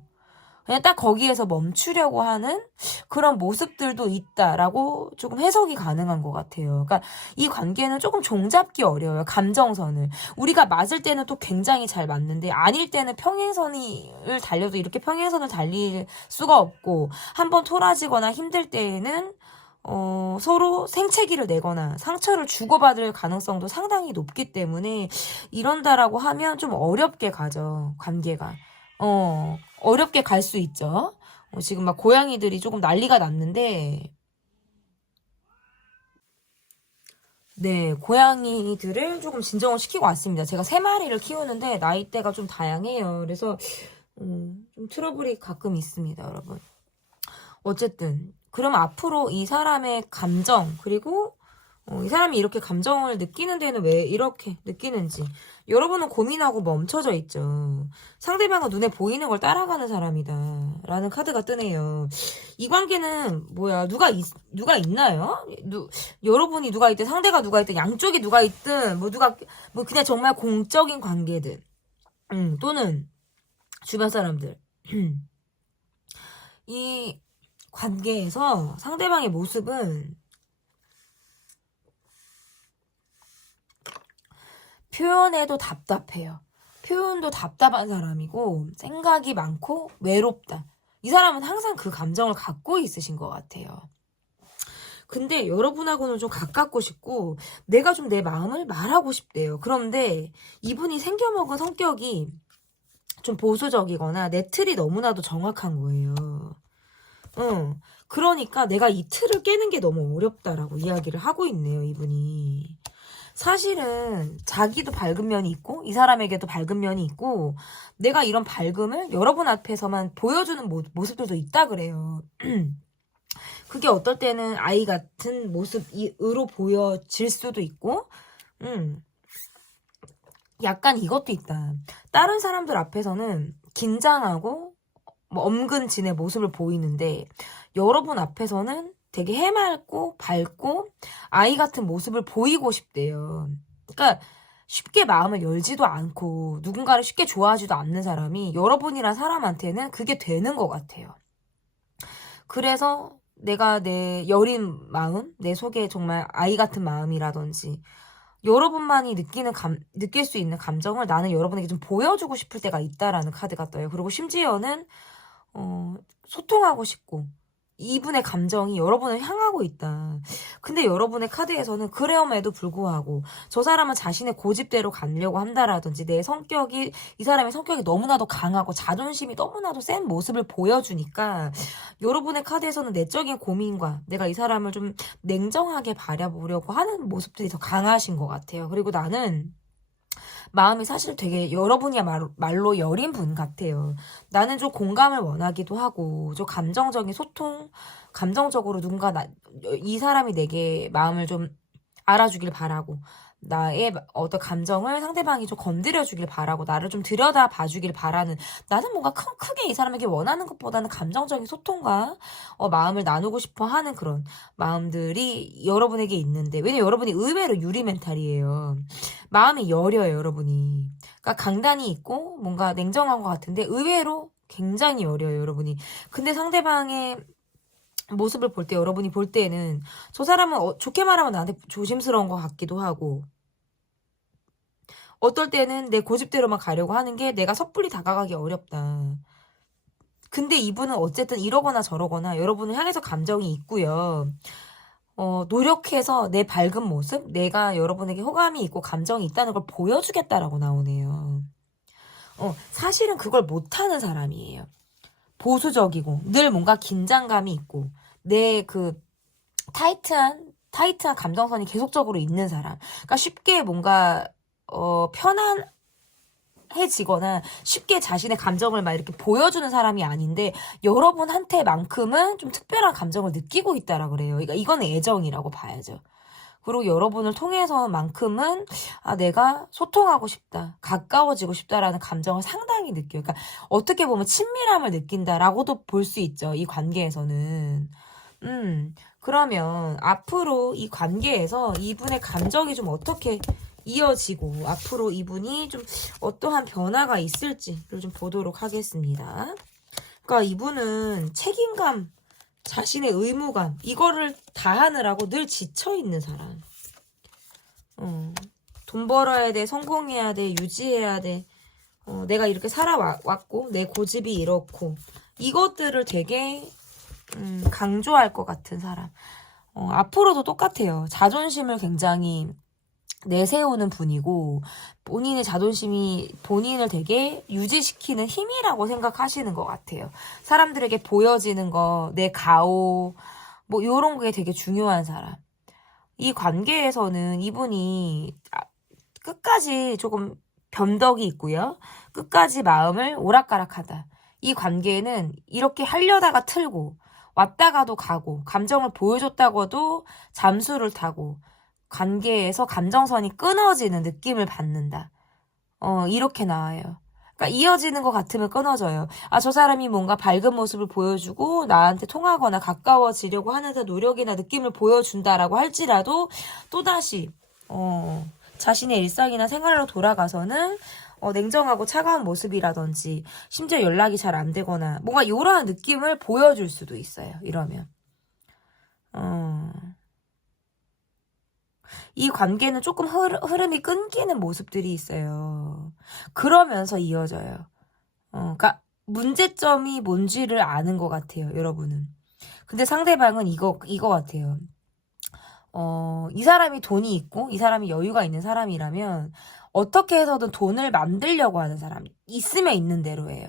그냥 딱 거기에서 멈추려고 하는 그런 모습들도 있다라고 조금 해석이 가능한 것 같아요. 그러니까 이 관계는 조금 종잡기 어려워요. 감정선을. 우리가 맞을 때는 또 굉장히 잘 맞는데 아닐 때는 평행선을 달려도 이렇게 평행선을 달릴 수가 없고 한번 토라지거나 힘들 때에는 서로 생채기를 내거나 상처를 주고받을 가능성도 상당히 높기 때문에 이런다라고 하면 좀 어렵게 가죠, 관계가. 어렵게 갈 수 있죠. 지금 막 고양이들이 조금 난리가 났는데, 네, 고양이들을 조금 진정을 시키고 왔습니다. 제가 3마리를 키우는데 나이대가 좀 다양해요. 그래서 좀 트러블이 가끔 있습니다, 여러분. 어쨌든 그럼 앞으로 이 사람의 감정 그리고 이 사람이 이렇게 감정을 느끼는 데는 왜 이렇게 느끼는지 여러분은 고민하고 멈춰져 있죠. 상대방은 눈에 보이는 걸 따라가는 사람이다 라는 카드가 뜨네요. 이 관계는 뭐야, 누가 있나요? 여러분이 누가 있든 상대가 누가 있든 양쪽이 누가 있든 뭐 그냥 정말 공적인 관계들 또는 주변 사람들 이 관계에서 상대방의 모습은 표현해도 답답해요. 표현도 답답한 사람이고 생각이 많고 외롭다. 이 사람은 항상 그 감정을 갖고 있으신 것 같아요. 근데 여러분하고는 좀 가깝고 싶고 내가 좀 내 마음을 말하고 싶대요. 그런데 이분이 생겨먹은 성격이 좀 보수적이거나 내 틀이 너무나도 정확한 거예요. 그러니까 내가 이 틀을 깨는 게 너무 어렵다라고 이야기를 하고 있네요, 이분이. 사실은 자기도 밝은 면이 있고 이 사람에게도 밝은 면이 있고 내가 이런 밝음을 여러분 앞에서만 보여주는 모습들도 있다 그래요. 그게 어떨 때는 아이 같은 모습으로 보여질 수도 있고 약간 이것도 있다. 다른 사람들 앞에서는 긴장하고 뭐 엄근진의 모습을 보이는데 여러분 앞에서는 되게 해맑고 밝고 아이 같은 모습을 보이고 싶대요. 그러니까 쉽게 마음을 열지도 않고 누군가를 쉽게 좋아하지도 않는 사람이 여러분이란 사람한테는 그게 되는 것 같아요. 그래서 내가 내 여린 마음, 내 속에 정말 아이 같은 마음이라든지 여러분만이 느낄 수 있는 감정을 나는 여러분에게 좀 보여주고 싶을 때가 있다라는 카드가 떠요. 그리고 심지어는 소통하고 싶고 이분의 감정이 여러분을 향하고 있다. 근데 여러분의 카드에서는 그래옴에도 불구하고 저 사람은 자신의 고집대로 가려고 한다라든지 이 사람의 성격이 너무나도 강하고 자존심이 너무나도 센 모습을 보여주니까 여러분의 카드에서는 내적인 고민과 내가 이 사람을 좀 냉정하게 바라보려고 하는 모습들이 더 강하신 것 같아요. 그리고 나는 마음이 사실 되게 여러분이야말로 여린 분 같아요. 나는 좀 공감을 원하기도 하고 좀 감정적인 소통, 감정적으로 누군가 이 사람이 내게 마음을 좀 알아주길 바라고 나의 어떤 감정을 상대방이 좀 건드려주길 바라고 나를 좀 들여다 봐주길 바라는, 나는 뭔가 크게 이 사람에게 원하는 것보다는 감정적인 소통과 마음을 나누고 싶어 하는 그런 마음들이 여러분에게 있는데, 왜냐면 여러분이 의외로 유리 멘탈이에요. 마음이 여려요, 여러분이. 그러니까 강단이 있고 뭔가 냉정한 것 같은데 의외로 굉장히 여려요, 여러분이. 근데 상대방의 모습을 볼 때, 여러분이 볼 때는 저 사람은 좋게 말하면 나한테 조심스러운 것 같기도 하고, 어떨 때는 내 고집대로만 가려고 하는 게 내가 섣불리 다가가기 어렵다. 근데 이분은 어쨌든 이러거나 저러거나 여러분을 향해서 감정이 있고요. 노력해서 내 밝은 모습, 내가 여러분에게 호감이 있고 감정이 있다는 걸 보여주겠다라고 나오네요. 사실은 그걸 못하는 사람이에요. 보수적이고 늘 뭔가 긴장감이 있고 내 그 타이트한 감정선이 계속적으로 있는 사람. 그러니까 쉽게 뭔가 편안해지거나 쉽게 자신의 감정을 막 이렇게 보여주는 사람이 아닌데, 여러분한테만큼은 좀 특별한 감정을 느끼고 있다라 그래요. 그러니까 이건 애정이라고 봐야죠. 그리고 여러분을 통해서만큼은 내가 소통하고 싶다, 가까워지고 싶다라는 감정을 상당히 느껴요. 그러니까 어떻게 보면 친밀함을 느낀다라고도 볼 수 있죠, 이 관계에서는. 그러면 앞으로 이 관계에서 이분의 감정이 좀 어떻게 이어지고 앞으로 이분이 좀 어떠한 변화가 있을지를 좀 보도록 하겠습니다. 그러니까 이분은 책임감, 자신의 의무감, 이거를 다하느라고 늘 지쳐있는 사람. 돈 벌어야 돼, 성공해야 돼, 유지해야 돼, 내가 이렇게 살아왔고 내 고집이 이렇고, 이것들을 되게 강조할 것 같은 사람. 앞으로도 똑같아요. 자존심을 굉장히 내세우는 분이고, 본인의 자존심이 본인을 되게 유지시키는 힘이라고 생각하시는 것 같아요. 사람들에게 보여지는 거, 내 가오, 뭐 요런 게 되게 중요한 사람. 이 관계에서는 이분이 끝까지 조금 변덕이 있고요. 끝까지 마음을 오락가락하다. 이 관계는 이렇게 하려다가 틀고 왔다가도 가고 감정을 보여줬다고도 잠수를 타고 관계에서 감정선이 끊어지는 느낌을 받는다. 이렇게 나와요. 그러니까 이어지는 것 같으면 끊어져요. 저 사람이 뭔가 밝은 모습을 보여주고 나한테 통하거나 가까워지려고 하는 노력이나 느낌을 보여준다라고 할지라도 또다시 자신의 일상이나 생활로 돌아가서는 냉정하고 차가운 모습이라든지 심지어 연락이 잘 안 되거나 뭔가 이러한 느낌을 보여줄 수도 있어요. 이러면 이 관계는 조금 흐름이 끊기는 모습들이 있어요. 그러면서 이어져요. 그러니까 문제점이 뭔지를 아는 것 같아요, 여러분은. 근데 상대방은 이거 같아요. 이 사람이 돈이 있고 이 사람이 여유가 있는 사람이라면 어떻게 해서든 돈을 만들려고 하는 사람, 있으면 있는 대로예요.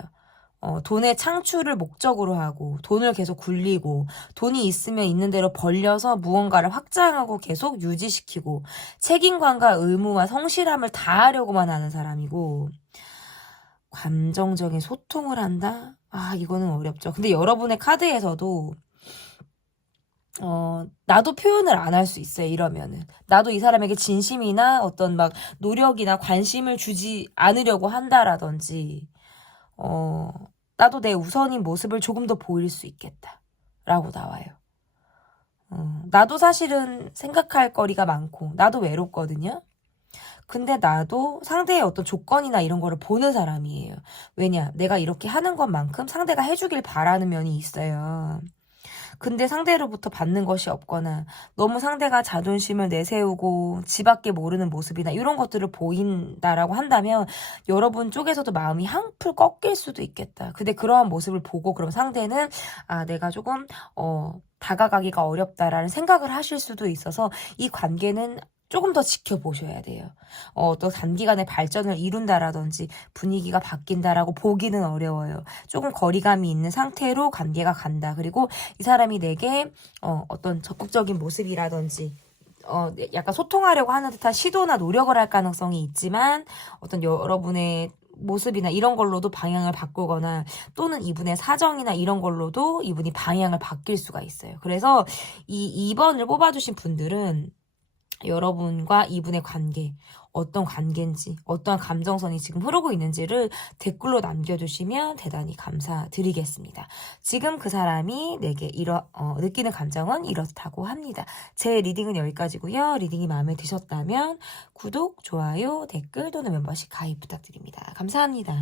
돈의 창출을 목적으로 하고 돈을 계속 굴리고 돈이 있으면 있는 대로 벌려서 무언가를 확장하고 계속 유지시키고 책임감과 의무와 성실함을 다하려고만 하는 사람이고, 감정적인 소통을 한다? 이거는 어렵죠. 근데 여러분의 카드에서도 나도 표현을 안 할 수 있어요, 이러면은. 나도 이 사람에게 진심이나 어떤 막 노력이나 관심을 주지 않으려고 한다라든지, 나도 내 우선인 모습을 조금 더 보일 수 있겠다 라고 나와요. 나도 사실은 생각할 거리가 많고 나도 외롭거든요. 근데 나도 상대의 어떤 조건이나 이런 거를 보는 사람이에요. 왜냐, 내가 이렇게 하는 것만큼 상대가 해주길 바라는 면이 있어요. 근데 상대로부터 받는 것이 없거나 너무 상대가 자존심을 내세우고 지밖에 모르는 모습이나 이런 것들을 보인다라고 한다면 여러분 쪽에서도 마음이 한풀 꺾일 수도 있겠다. 근데 그러한 모습을 보고 그럼 상대는 내가 조금 다가가기가 어렵다라는 생각을 하실 수도 있어서 이 관계는 조금 더 지켜보셔야 돼요. 또 단기간에 발전을 이룬다라든지 분위기가 바뀐다라고 보기는 어려워요. 조금 거리감이 있는 상태로 관계가 간다. 그리고 이 사람이 내게 어떤 적극적인 모습이라든지 약간 소통하려고 하는 듯한 시도나 노력을 할 가능성이 있지만 어떤 여러분의 모습이나 이런 걸로도 방향을 바꾸거나 또는 이분의 사정이나 이런 걸로도 이분이 방향을 바뀔 수가 있어요. 그래서 이 2번을 뽑아주신 분들은 여러분과 이분의 관계, 어떤 관계인지, 어떤 감정선이 지금 흐르고 있는지를 댓글로 남겨주시면 대단히 감사드리겠습니다. 지금 그 사람이 내게 느끼는 감정은 이렇다고 합니다. 제 리딩은 여기까지고요. 리딩이 마음에 드셨다면 구독, 좋아요, 댓글 또는 멤버십 가입 부탁드립니다. 감사합니다.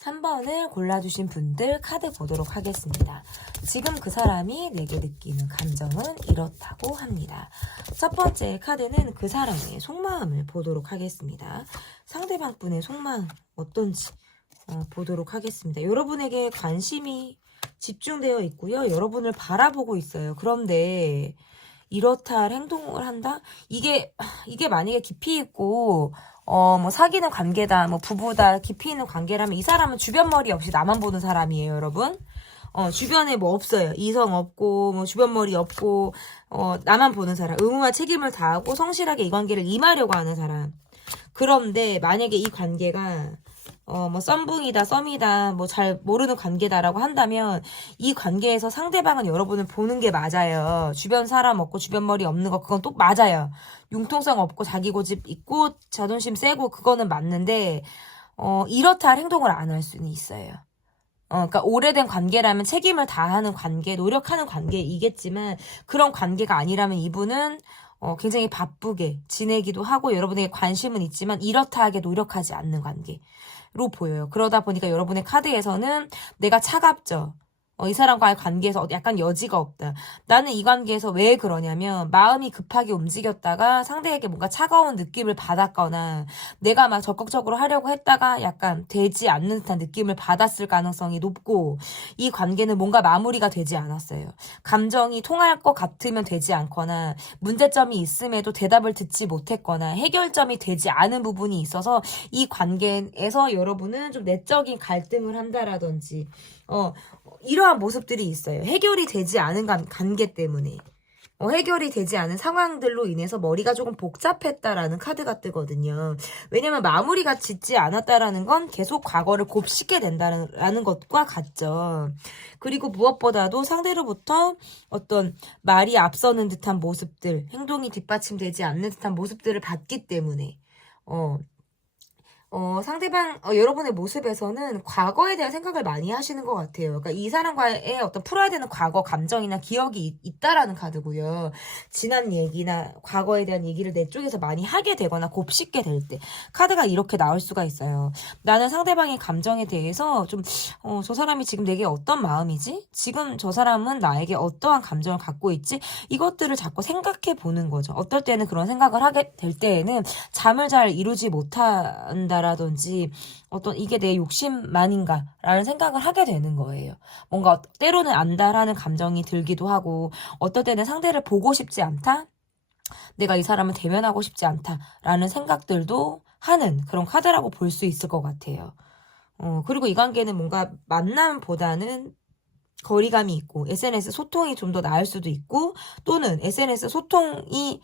3번을 골라주신 분들 카드 보도록 하겠습니다. 지금 그 사람이 내게 느끼는 감정은 이렇다고 합니다. 첫 번째 카드는 그 사람의 속마음을 보도록 하겠습니다. 상대방 분의 속마음 어떤지 보도록 하겠습니다. 여러분에게 관심이 집중되어 있고요. 여러분을 바라보고 있어요. 그런데 이렇다 할 행동을 한다? 이게 만약에 깊이 있고 뭐 사귀는 관계다, 뭐 부부다, 깊이 있는 관계라면 이 사람은 주변 머리 없이 나만 보는 사람이에요, 여러분. 주변에 뭐 없어요. 이성 없고, 뭐 주변 머리 없고, 나만 보는 사람. 의무와 책임을 다하고 성실하게 이 관계를 임하려고 하는 사람. 그런데 만약에 이 관계가 뭐 썸붕이다, 썸이다, 뭐 잘 모르는 관계다라고 한다면 이 관계에서 상대방은 여러분을 보는 게 맞아요. 주변 사람 없고 주변 머리 없는 거 그건 또 맞아요. 융통성 없고 자기 고집 있고 자존심 세고 그거는 맞는데 이렇다 할 행동을 안 할 수는 있어요. 그러니까 오래된 관계라면 책임을 다하는 관계, 노력하는 관계이겠지만 그런 관계가 아니라면 이분은 굉장히 바쁘게 지내기도 하고 여러분에게 관심은 있지만 이렇다 하게 노력하지 않는 관계로 보여요. 그러다 보니까 여러분의 카드에서는 내가 차갑죠. 이 사람과의 관계에서 약간 여지가 없다. 나는 이 관계에서 왜 그러냐면 마음이 급하게 움직였다가 상대에게 뭔가 차가운 느낌을 받았거나 내가 막 적극적으로 하려고 했다가 약간 되지 않는 듯한 느낌을 받았을 가능성이 높고 이 관계는 뭔가 마무리가 되지 않았어요. 감정이 통할 것 같으면 되지 않거나 문제점이 있음에도 대답을 듣지 못했거나 해결점이 되지 않은 부분이 있어서 이 관계에서 여러분은 좀 내적인 갈등을 한다라든지 이러한 모습들이 있어요. 해결이 되지 않은 관계 때문에. 해결이 되지 않은 상황들로 인해서 머리가 조금 복잡했다라는 카드가 뜨거든요. 왜냐면 마무리가 짓지 않았다라는 건 계속 과거를 곱씹게 된다는 것과 같죠. 그리고 무엇보다도 상대로부터 어떤 말이 앞서는 듯한 모습들, 행동이 뒷받침되지 않는 듯한 모습들을 봤기 때문에 상대방, 여러분의 모습에서는 과거에 대한 생각을 많이 하시는 것 같아요. 그러니까 이 사람과의 어떤 풀어야 되는 과거 감정이나 기억이 있다라는 카드고요. 지난 얘기나 과거에 대한 얘기를 내 쪽에서 많이 하게 되거나 곱씹게 될 때, 카드가 이렇게 나올 수가 있어요. 나는 상대방의 감정에 대해서 저 사람이 지금 내게 어떤 마음이지? 지금 저 사람은 나에게 어떠한 감정을 갖고 있지? 이것들을 자꾸 생각해 보는 거죠. 어떨 때는 그런 생각을 하게 될 때에는 잠을 잘 이루지 못한다. 라든지 어떤 이게 내 욕심만인가라는 생각을 하게 되는 거예요. 뭔가 때로는 안다라는 감정이 들기도 하고 어떨 때는 상대를 보고 싶지 않다? 내가 이 사람을 대면하고 싶지 않다라는 생각들도 하는 그런 카드라고 볼 수 있을 것 같아요. 그리고 이 관계는 뭔가 만남보다는 거리감이 있고 SNS 소통이 좀 더 나을 수도 있고 또는 SNS 소통이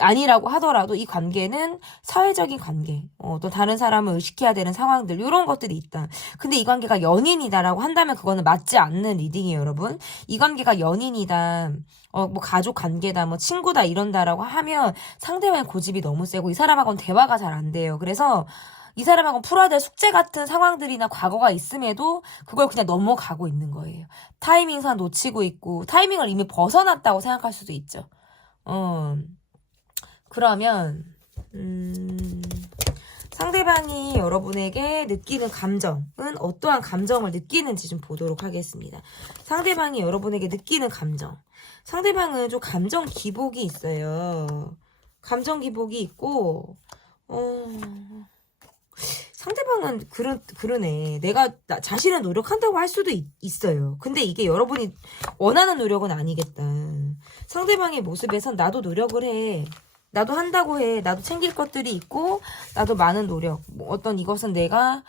아니라고 하더라도 이 관계는 사회적인 관계, 또 다른 사람을 의식해야 되는 상황들 이런 것들이 있다. 근데 이 관계가 연인이다라고 한다면 그거는 맞지 않는 리딩이에요, 여러분. 이 관계가 연인이다, 뭐 가족 관계다, 뭐 친구다 이런다라고 하면 상대방의 고집이 너무 세고 이 사람하고는 대화가 잘 안 돼요. 그래서 이 사람하고는 풀어야 될 숙제 같은 상황들이나 과거가 있음에도 그걸 그냥 넘어가고 있는 거예요. 타이밍상 놓치고 있고 타이밍을 이미 벗어났다고 생각할 수도 있죠. 그러면 상대방이 여러분에게 느끼는 감정은 어떠한 감정을 느끼는지 좀 보도록 하겠습니다. 상대방이 여러분에게 느끼는 감정. 상대방은 좀 감정 기복이 있어요. 감정 기복이 있고 상대방은 그러네. 내가 자신은 노력한다고 할 수도 있어요. 근데 이게 여러분이 원하는 노력은 아니겠다. 상대방의 모습에선 나도 노력을 해. 나도 한다고 해. 나도 챙길 것들이 있고 나도 많은 노력. 뭐 어떤 이것은 내가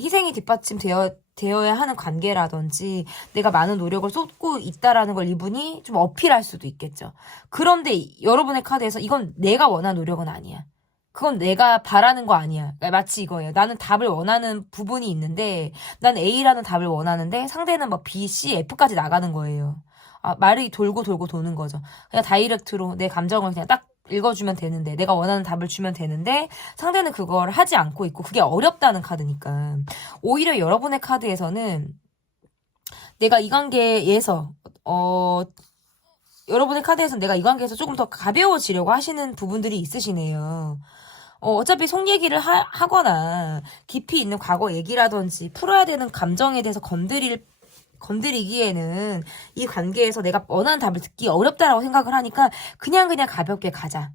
희생이 뒷받침되어야 하는 관계라든지 내가 많은 노력을 쏟고 있다라는 걸 이분이 좀 어필할 수도 있겠죠. 그런데 여러분의 카드에서 이건 내가 원하는 노력은 아니야. 그건 내가 바라는 거 아니야. 그러니까 마치 이거예요. 나는 답을 원하는 부분이 있는데 난 A라는 답을 원하는데 상대는 막 B, C, F까지 나가는 거예요. 말이 돌고 돌고 도는 거죠. 그냥 다이렉트로 내 감정을 그냥 딱 읽어주면 되는데, 내가 원하는 답을 주면 되는데, 상대는 그걸 하지 않고 있고, 그게 어렵다는 카드니까. 오히려 여러분의 카드에서는 내가 이 관계에서, 여러분의 카드에서는 내가 이 관계에서 조금 더 가벼워지려고 하시는 부분들이 있으시네요. 어차피 속 얘기를 하거나 깊이 있는 과거 얘기라든지 풀어야 되는 감정에 대해서 건드리기에는 이 관계에서 내가 원하는 답을 듣기 어렵다라고 생각을 하니까 그냥 가볍게 가자.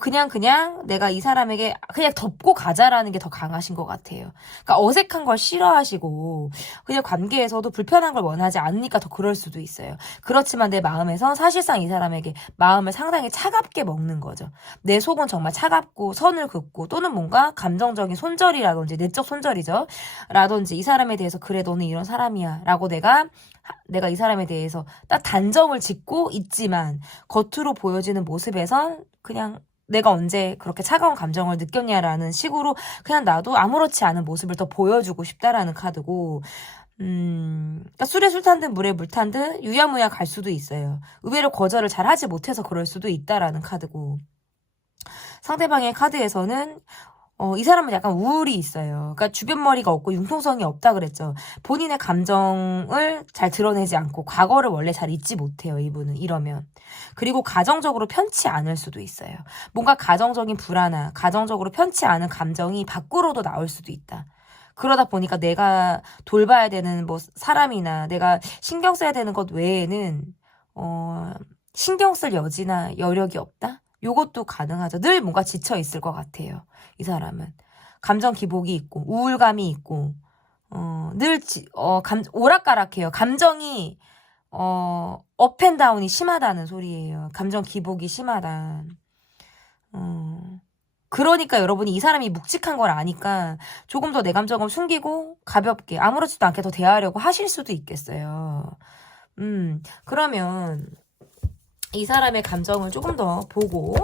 그냥 내가 이 사람에게 그냥 덮고 가자라는 게 더 강하신 것 같아요. 그러니까 어색한 걸 싫어하시고 그냥 관계에서도 불편한 걸 원하지 않으니까 더 그럴 수도 있어요. 그렇지만 내 마음에선 사실상 이 사람에게 마음을 상당히 차갑게 먹는 거죠. 내 속은 정말 차갑고 선을 긋고 또는 뭔가 감정적인 손절이라든지 내적 손절이죠. 라든지 이 사람에 대해서 그래 너는 이런 사람이야 라고 내가 이 사람에 대해서 딱 단정을 짓고 있지만 겉으로 보여지는 모습에선 그냥 내가 언제 그렇게 차가운 감정을 느꼈냐라는 식으로 그냥 나도 아무렇지 않은 모습을 더 보여주고 싶다라는 카드고, 그러니까 술에 술 탄 듯 물에 물 탄 듯 유야무야 갈 수도 있어요. 의외로 거절을 잘 하지 못해서 그럴 수도 있다라는 카드고, 상대방의 카드에서는 이 사람은 약간 우울이 있어요. 그러니까 주변머리가 없고 융통성이 없다 그랬죠. 본인의 감정을 잘 드러내지 않고 과거를 원래 잘 잊지 못해요. 이분은 이러면. 그리고 가정적으로 편치 않을 수도 있어요. 뭔가 가정적인 불안함, 가정적으로 편치 않은 감정이 밖으로도 나올 수도 있다. 그러다 보니까 내가 돌봐야 되는 뭐 사람이나 내가 신경 써야 되는 것 외에는 신경 쓸 여지나 여력이 없다? 요것도 가능하죠. 늘 뭔가 지쳐 있을 것 같아요. 이 사람은. 감정 기복이 있고, 우울감이 있고, 오락가락해요. 감정이, 업앤다운이 심하다는 소리예요. 감정 기복이 심하다. 그러니까 여러분이 이 사람이 묵직한 걸 아니까 조금 더 내 감정을 숨기고 가볍게 아무렇지도 않게 더 대하려고 하실 수도 있겠어요. 그러면 이 사람의 감정을 조금 더 보고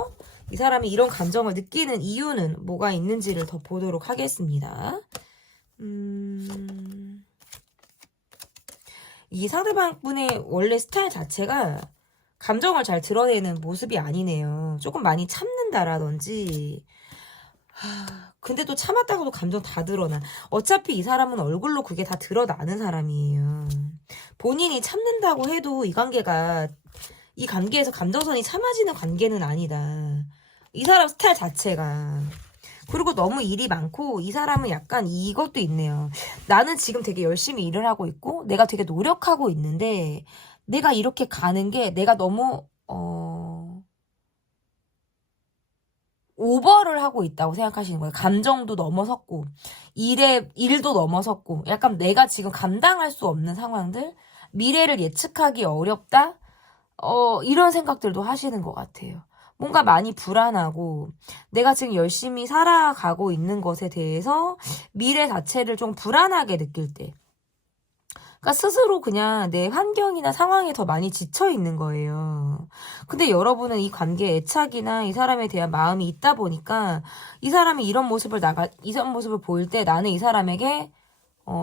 이 사람이 이런 감정을 느끼는 이유는 뭐가 있는지를 더 보도록 하겠습니다. 이 상대방분의 원래 스타일 자체가 감정을 잘 드러내는 모습이 아니네요. 조금 많이 참는다라든지 근데 또 참았다고도 감정 다 드러나. 어차피 이 사람은 얼굴로 그게 다 드러나는 사람이에요. 본인이 참는다고 해도 이 관계에서 감정선이 참아지는 관계는 아니다. 이 사람 스타일 자체가. 그리고 너무 일이 많고 이 사람은 약간 이것도 있네요. 나는 지금 되게 열심히 일을 하고 있고 내가 되게 노력하고 있는데 내가 이렇게 가는 게 내가 너무 오버를 하고 있다고 생각하시는 거예요. 감정도 넘어섰고 일도 넘어섰고 약간 내가 지금 감당할 수 없는 상황들 미래를 예측하기 어렵다? 이런 생각들도 하시는 것 같아요. 뭔가 많이 불안하고 내가 지금 열심히 살아가고 있는 것에 대해서 미래 자체를 좀 불안하게 느낄 때 그러니까 스스로 그냥 내 환경이나 상황에 더 많이 지쳐 있는 거예요. 근데 여러분은 이 관계에 애착이나 이 사람에 대한 마음이 있다 보니까 이 사람이 이런 모습을 보일 때 나는 이 사람에게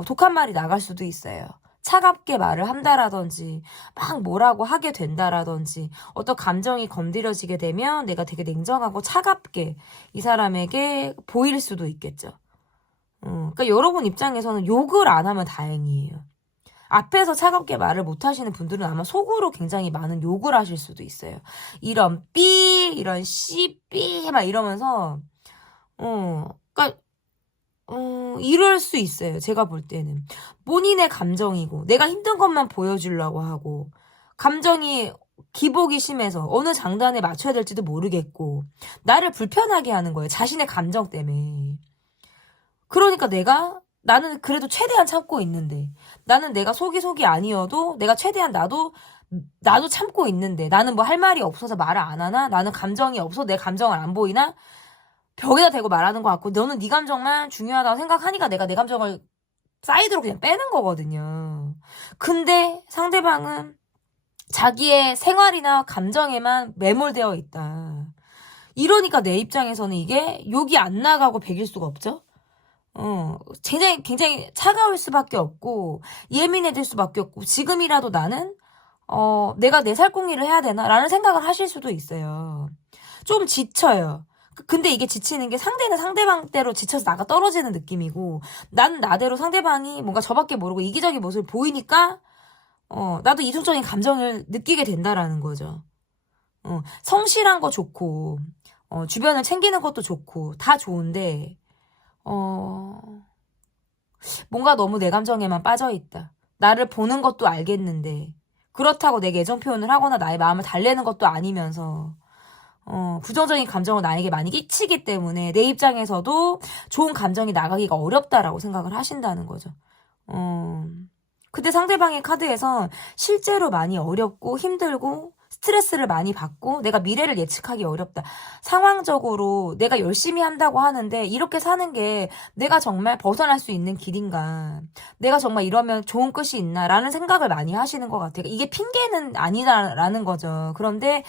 독한 말이 나갈 수도 있어요. 차갑게 말을 한다라든지 막 뭐라고 하게 된다라든지 어떤 감정이 건드려지게 되면 내가 되게 냉정하고 차갑게 이 사람에게 보일 수도 있겠죠. 그러니까 여러분 입장에서는 욕을 안 하면 다행이에요. 앞에서 차갑게 말을 못 하시는 분들은 아마 속으로 굉장히 많은 욕을 하실 수도 있어요. 이런 이런 막 이러면서 그러니까 이럴 수 있어요. 제가 볼 때는. 본인의 감정이고 내가 힘든 것만 보여주려고 하고 감정이 기복이 심해서 어느 장단에 맞춰야 될지도 모르겠고 나를 불편하게 하는 거예요. 자신의 감정 때문에. 그러니까 나는 그래도 최대한 참고 있는데 나는 내가 속이 아니어도 내가 최대한 나도 참고 있는데 나는 뭐 할 말이 없어서 말을 안 하나? 나는 감정이 없어? 내 감정을 안 보이나? 벽에다 대고 말하는 것 같고 너는 네 감정만 중요하다고 생각하니까 내가 내 감정을 사이드로 그냥 빼는 거거든요. 근데 상대방은 자기의 생활이나 감정에만 매몰되어 있다. 이러니까 내 입장에서는 이게 욕이 안 나가고 배길 수가 없죠. 굉장히 차가울 수밖에 없고 예민해질 수밖에 없고 지금이라도 나는 내가 내 살궁리를 해야 되나? 라는 생각을 하실 수도 있어요. 좀 지쳐요. 근데 이게 지치는 게 상대는 상대방대로 지쳐서 나가 떨어지는 느낌이고, 난 나대로 상대방이 뭔가 저밖에 모르고 이기적인 모습을 보이니까, 나도 이중적인 감정을 느끼게 된다라는 거죠. 성실한 거 좋고, 주변을 챙기는 것도 좋고, 다 좋은데, 뭔가 너무 내 감정에만 빠져있다. 나를 보는 것도 알겠는데, 그렇다고 내게 애정 표현을 하거나 나의 마음을 달래는 것도 아니면서, 부정적인 감정을 나에게 많이 끼치기 때문에 내 입장에서도 좋은 감정이 나가기가 어렵다라고 생각을 하신다는 거죠. 근데 상대방의 카드에선 실제로 많이 어렵고 힘들고 스트레스를 많이 받고 내가 미래를 예측하기 어렵다. 상황적으로 내가 열심히 한다고 하는데 이렇게 사는 게 내가 정말 벗어날 수 있는 길인가. 내가 정말 이러면 좋은 끝이 있나 라는 생각을 많이 하시는 것 같아요. 이게 핑계는 아니다라는 거죠. 그런데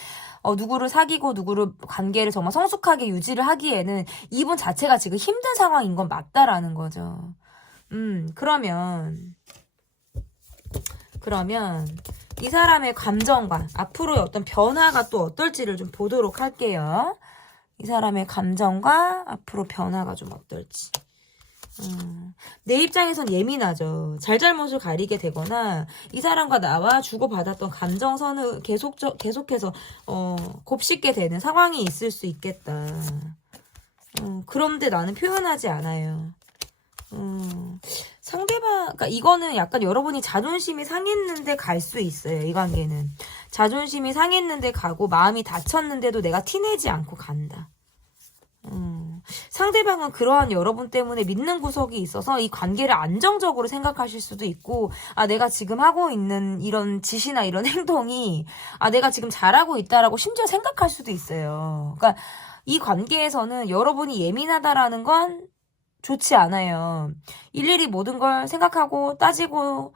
누구를 사귀고 누구를 관계를 정말 성숙하게 유지를 하기에는 이분 자체가 지금 힘든 상황인 건 맞다라는 거죠. 그러면 이 사람의 감정과 앞으로의 어떤 변화가 또 어떨지를 좀 보도록 할게요. 이 사람의 감정과 앞으로 변화가 좀 어떨지. 내 입장에선 예민하죠. 잘잘못을 가리게 되거나 이 사람과 나와 주고받았던 감정선을 계속해서 곱씹게 되는 상황이 있을 수 있겠다. 그런데 나는 표현하지 않아요. 그러니까 이거는 약간 여러분이 자존심이 상했는데 갈 수 있어요. 이 관계는. 자존심이 상했는데 가고 마음이 다쳤는데도 내가 티내지 않고 간다. 상대방은 그러한 여러분 때문에 믿는 구석이 있어서 이 관계를 안정적으로 생각하실 수도 있고, 내가 지금 하고 있는 이런 짓이나 이런 행동이, 내가 지금 잘하고 있다라고 심지어 생각할 수도 있어요. 그러니까 이 관계에서는 여러분이 예민하다라는 건 좋지 않아요. 일일이 모든 걸 생각하고 따지고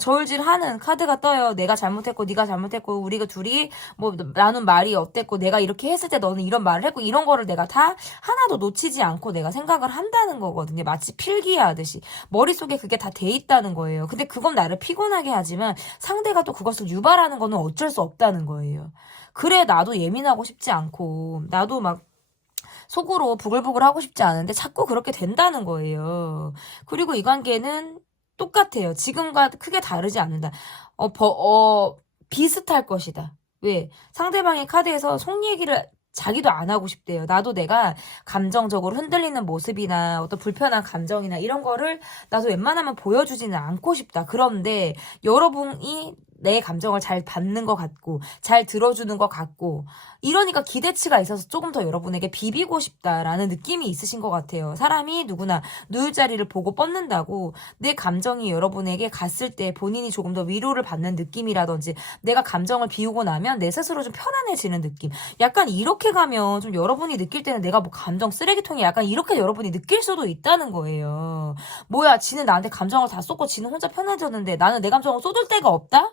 저울질하는 카드가 떠요. 내가 잘못했고 네가 잘못했고 우리가 둘이 뭐 나눈 말이 어땠고 내가 이렇게 했을 때 너는 이런 말을 했고 이런 거를 내가 다 하나도 놓치지 않고 내가 생각을 한다는 거거든요. 마치 필기하듯이 머릿속에 그게 다 돼 있다는 거예요. 근데 그건 나를 피곤하게 하지만 상대가 또 그것을 유발하는 거는 어쩔 수 없다는 거예요. 그래 나도 예민하고 싶지 않고 나도 막 속으로 부글부글 하고 싶지 않은데 자꾸 그렇게 된다는 거예요. 그리고 이 관계는 똑같아요. 지금과 크게 다르지 않는다. 비슷할 것이다. 왜? 상대방의 카드에서 속 얘기를 자기도 안 하고 싶대요. 나도 내가 감정적으로 흔들리는 모습이나 어떤 불편한 감정이나 이런 거를 나도 웬만하면 보여주지는 않고 싶다. 그런데 여러분이 내 감정을 잘 받는 것 같고 잘 들어주는 것 같고 이러니까 기대치가 있어서 조금 더 여러분에게 비비고 싶다라는 느낌이 있으신 것 같아요. 사람이 누구나 누울 자리를 보고 뻗는다고 내 감정이 여러분에게 갔을 때 본인이 조금 더 위로를 받는 느낌이라든지 내가 감정을 비우고 나면 내 스스로 좀 편안해지는 느낌. 약간 이렇게 가면 좀 여러분이 느낄 때는 내가 뭐 감정 쓰레기통이 약간 이렇게 여러분이 느낄 수도 있다는 거예요. 뭐야 지는 나한테 감정을 다 쏟고 지는 혼자 편해졌는데 나는 내 감정을 쏟을 데가 없다?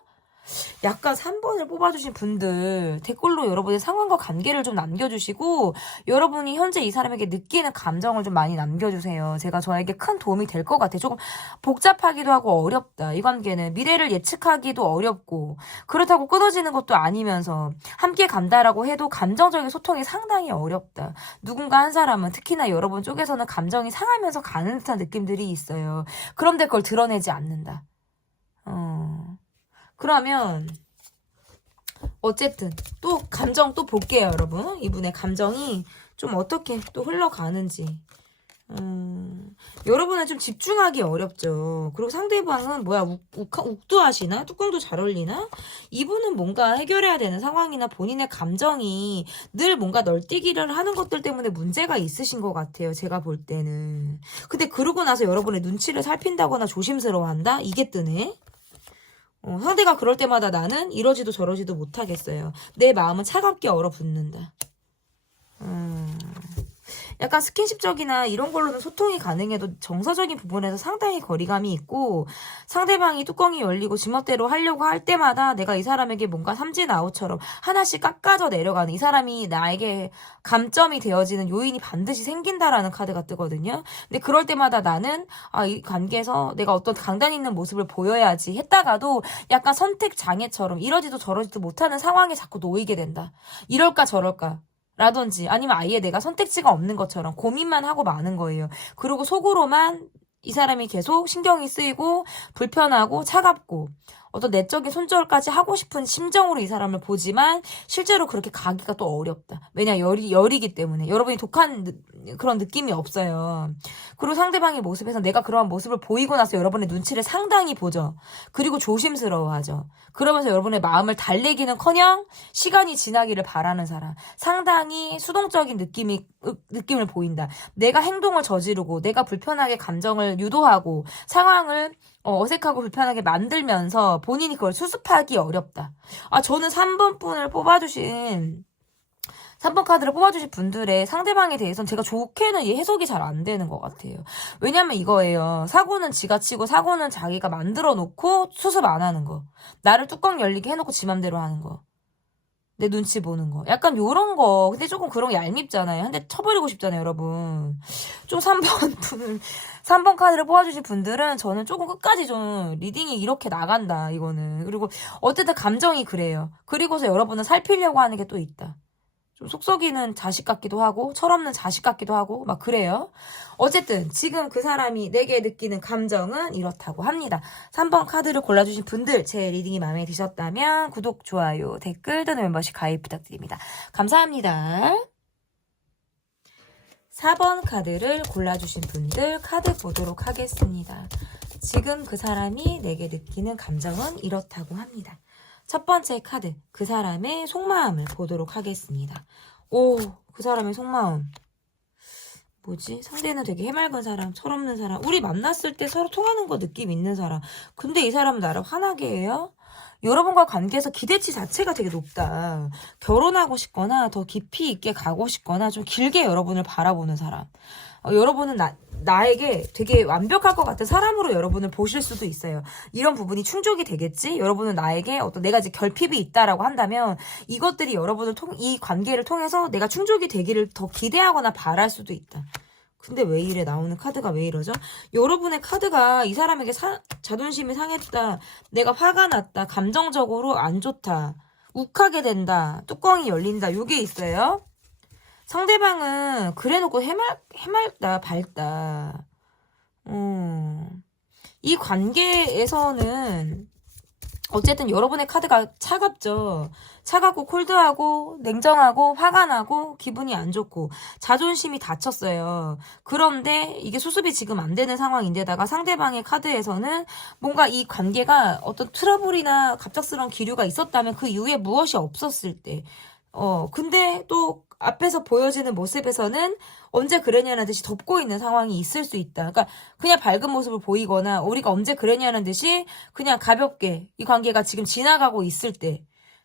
약간 3번을 뽑아주신 분들 댓글로 여러분의 상황과 관계를 좀 남겨주시고 여러분이 현재 이 사람에게 느끼는 감정을 좀 많이 남겨주세요. 제가 저에게 큰 도움이 될 것 같아요. 조금 복잡하기도 하고 어렵다. 이 관계는 미래를 예측하기도 어렵고 그렇다고 끊어지는 것도 아니면서 함께 간다라고 해도 감정적인 소통이 상당히 어렵다. 누군가 한 사람은 특히나 여러분 쪽에서는 감정이 상하면서 가는 듯한 느낌들이 있어요. 그런데 그걸 드러내지 않는다. 그러면 어쨌든 또 감정 또 볼게요, 여러분. 이분의 감정이 좀 어떻게 또 흘러가는지. 여러분은 좀 집중하기 어렵죠. 그리고 상대방은 뭐야 욱도하시나? 뚜껑도 잘 어울리나? 이분은 뭔가 해결해야 되는 상황이나 본인의 감정이 늘 뭔가 널뛰기를 하는 것들 때문에 문제가 있으신 것 같아요. 제가 볼 때는. 근데 그러고 나서 여러분의 눈치를 살핀다거나 조심스러워한다? 이게 뜨네. 상대가 그럴 때마다 나는 이러지도 저러지도 못하겠어요. 내 마음은 차갑게 얼어붙는다. 약간 스킨십적이나 이런 걸로는 소통이 가능해도 정서적인 부분에서 상당히 거리감이 있고 상대방이 뚜껑이 열리고 지멋대로 하려고 할 때마다 내가 이 사람에게 뭔가 삼진아웃처럼 하나씩 깎아져 내려가는 이 사람이 나에게 감점이 되어지는 요인이 반드시 생긴다라는 카드가 뜨거든요. 근데 그럴 때마다 나는 이 관계에서 내가 어떤 강단 있는 모습을 보여야지 했다가도 약간 선택 장애처럼 이러지도 저러지도 못하는 상황에 자꾸 놓이게 된다. 이럴까 저럴까 라든지 아니면 아예 내가 선택지가 없는 것처럼 고민만 하고 마는 거예요. 그리고 속으로만 이 사람이 계속 신경이 쓰이고 불편하고 차갑고 어떤 내적인 손절까지 하고 싶은 심정으로 이 사람을 보지만 실제로 그렇게 가기가 또 어렵다. 왜냐 열이기 때문에 여러분이 독한 그런 느낌이 없어요. 그리고 상대방의 모습에서 내가 그러한 모습을 보이고 나서 여러분의 눈치를 상당히 보죠. 그리고 조심스러워하죠. 그러면서 여러분의 마음을 달래기는커녕 시간이 지나기를 바라는 사람. 상당히 수동적인 느낌을 보인다. 내가 행동을 저지르고 내가 불편하게 감정을 유도하고 상황을 어색하고 불편하게 만들면서 본인이 그걸 수습하기 어렵다. 저는 3번 카드를 뽑아주신 분들의 상대방에 대해서는 제가 좋게는 해석이 잘 안 되는 것 같아요. 왜냐면 이거예요. 사고는 지가 치고 사고는 자기가 만들어 놓고 수습 안 하는 거. 나를 뚜껑 열리게 해놓고 지 맘대로 하는 거. 내 눈치 보는 거. 약간 요런 거. 근데 조금 그런 게 얄밉잖아요. 한 대 쳐버리고 싶잖아요, 여러분. 좀 3번 카드를 뽑아주신 분들은 저는 조금 끝까지 좀 리딩이 이렇게 나간다, 이거는. 그리고 어쨌든 감정이 그래요. 그리고서 여러분은 살피려고 하는 게 또 있다. 좀 속썩이는 자식 같기도 하고 철없는 자식 같기도 하고 막 그래요. 어쨌든 지금 그 사람이 내게 느끼는 감정은 이렇다고 합니다. 3번 카드를 골라주신 분들 제 리딩이 마음에 드셨다면 구독, 좋아요, 댓글 또는 멤버십 가입 부탁드립니다. 감사합니다. 4번 카드를 골라주신 분들 카드 보도록 하겠습니다. 지금 그 사람이 내게 느끼는 감정은 이렇다고 합니다. 첫 번째 카드, 그 사람의 속마음을 보도록 하겠습니다. 그 사람의 속마음. 뭐지? 상대는 되게 해맑은 사람, 철없는 사람. 우리 만났을 때 서로 통하는 거 느낌 있는 사람. 근데 이 사람은 나를 화나게 해요? 여러분과 관계에서 기대치 자체가 되게 높다. 결혼하고 싶거나 더 깊이 있게 가고 싶거나 좀 길게 여러분을 바라보는 사람. 여러분은 나에게 되게 완벽할 것 같은 사람으로 여러분을 보실 수도 있어요. 이런 부분이 충족이 되겠지? 여러분은 나에게 내가 이제 결핍이 있다라고 한다면 이것들이 이 관계를 통해서 내가 충족이 되기를 더 기대하거나 바랄 수도 있다. 근데 왜 이래? 나오는 카드가 왜 이러죠? 여러분의 카드가 이 사람에게 자존심이 상했다. 내가 화가 났다. 감정적으로 안 좋다. 욱하게 된다. 뚜껑이 열린다. 요게 있어요. 상대방은 그래놓고 해맑다, 밝다. 이 관계에서는 어쨌든 여러분의 카드가 차갑죠. 차갑고 콜드하고 냉정하고 화가 나고 기분이 안 좋고 자존심이 다쳤어요. 그런데 이게 수습이 지금 안 되는 상황인데다가 상대방의 카드에서는 뭔가 이 관계가 어떤 트러블이나 갑작스러운 기류가 있었다면 그 이후에 무엇이 없었을 때 근데 또 앞에서 보여지는 모습에서는 언제 그랬냐는 듯이 덮고 있는 상황이 있을 수 있다. 그러니까 그냥 밝은 모습을 보이거나 우리가 언제 그랬냐는 듯이 그냥 가볍게 이 관계가 지금 지나가고 있을 때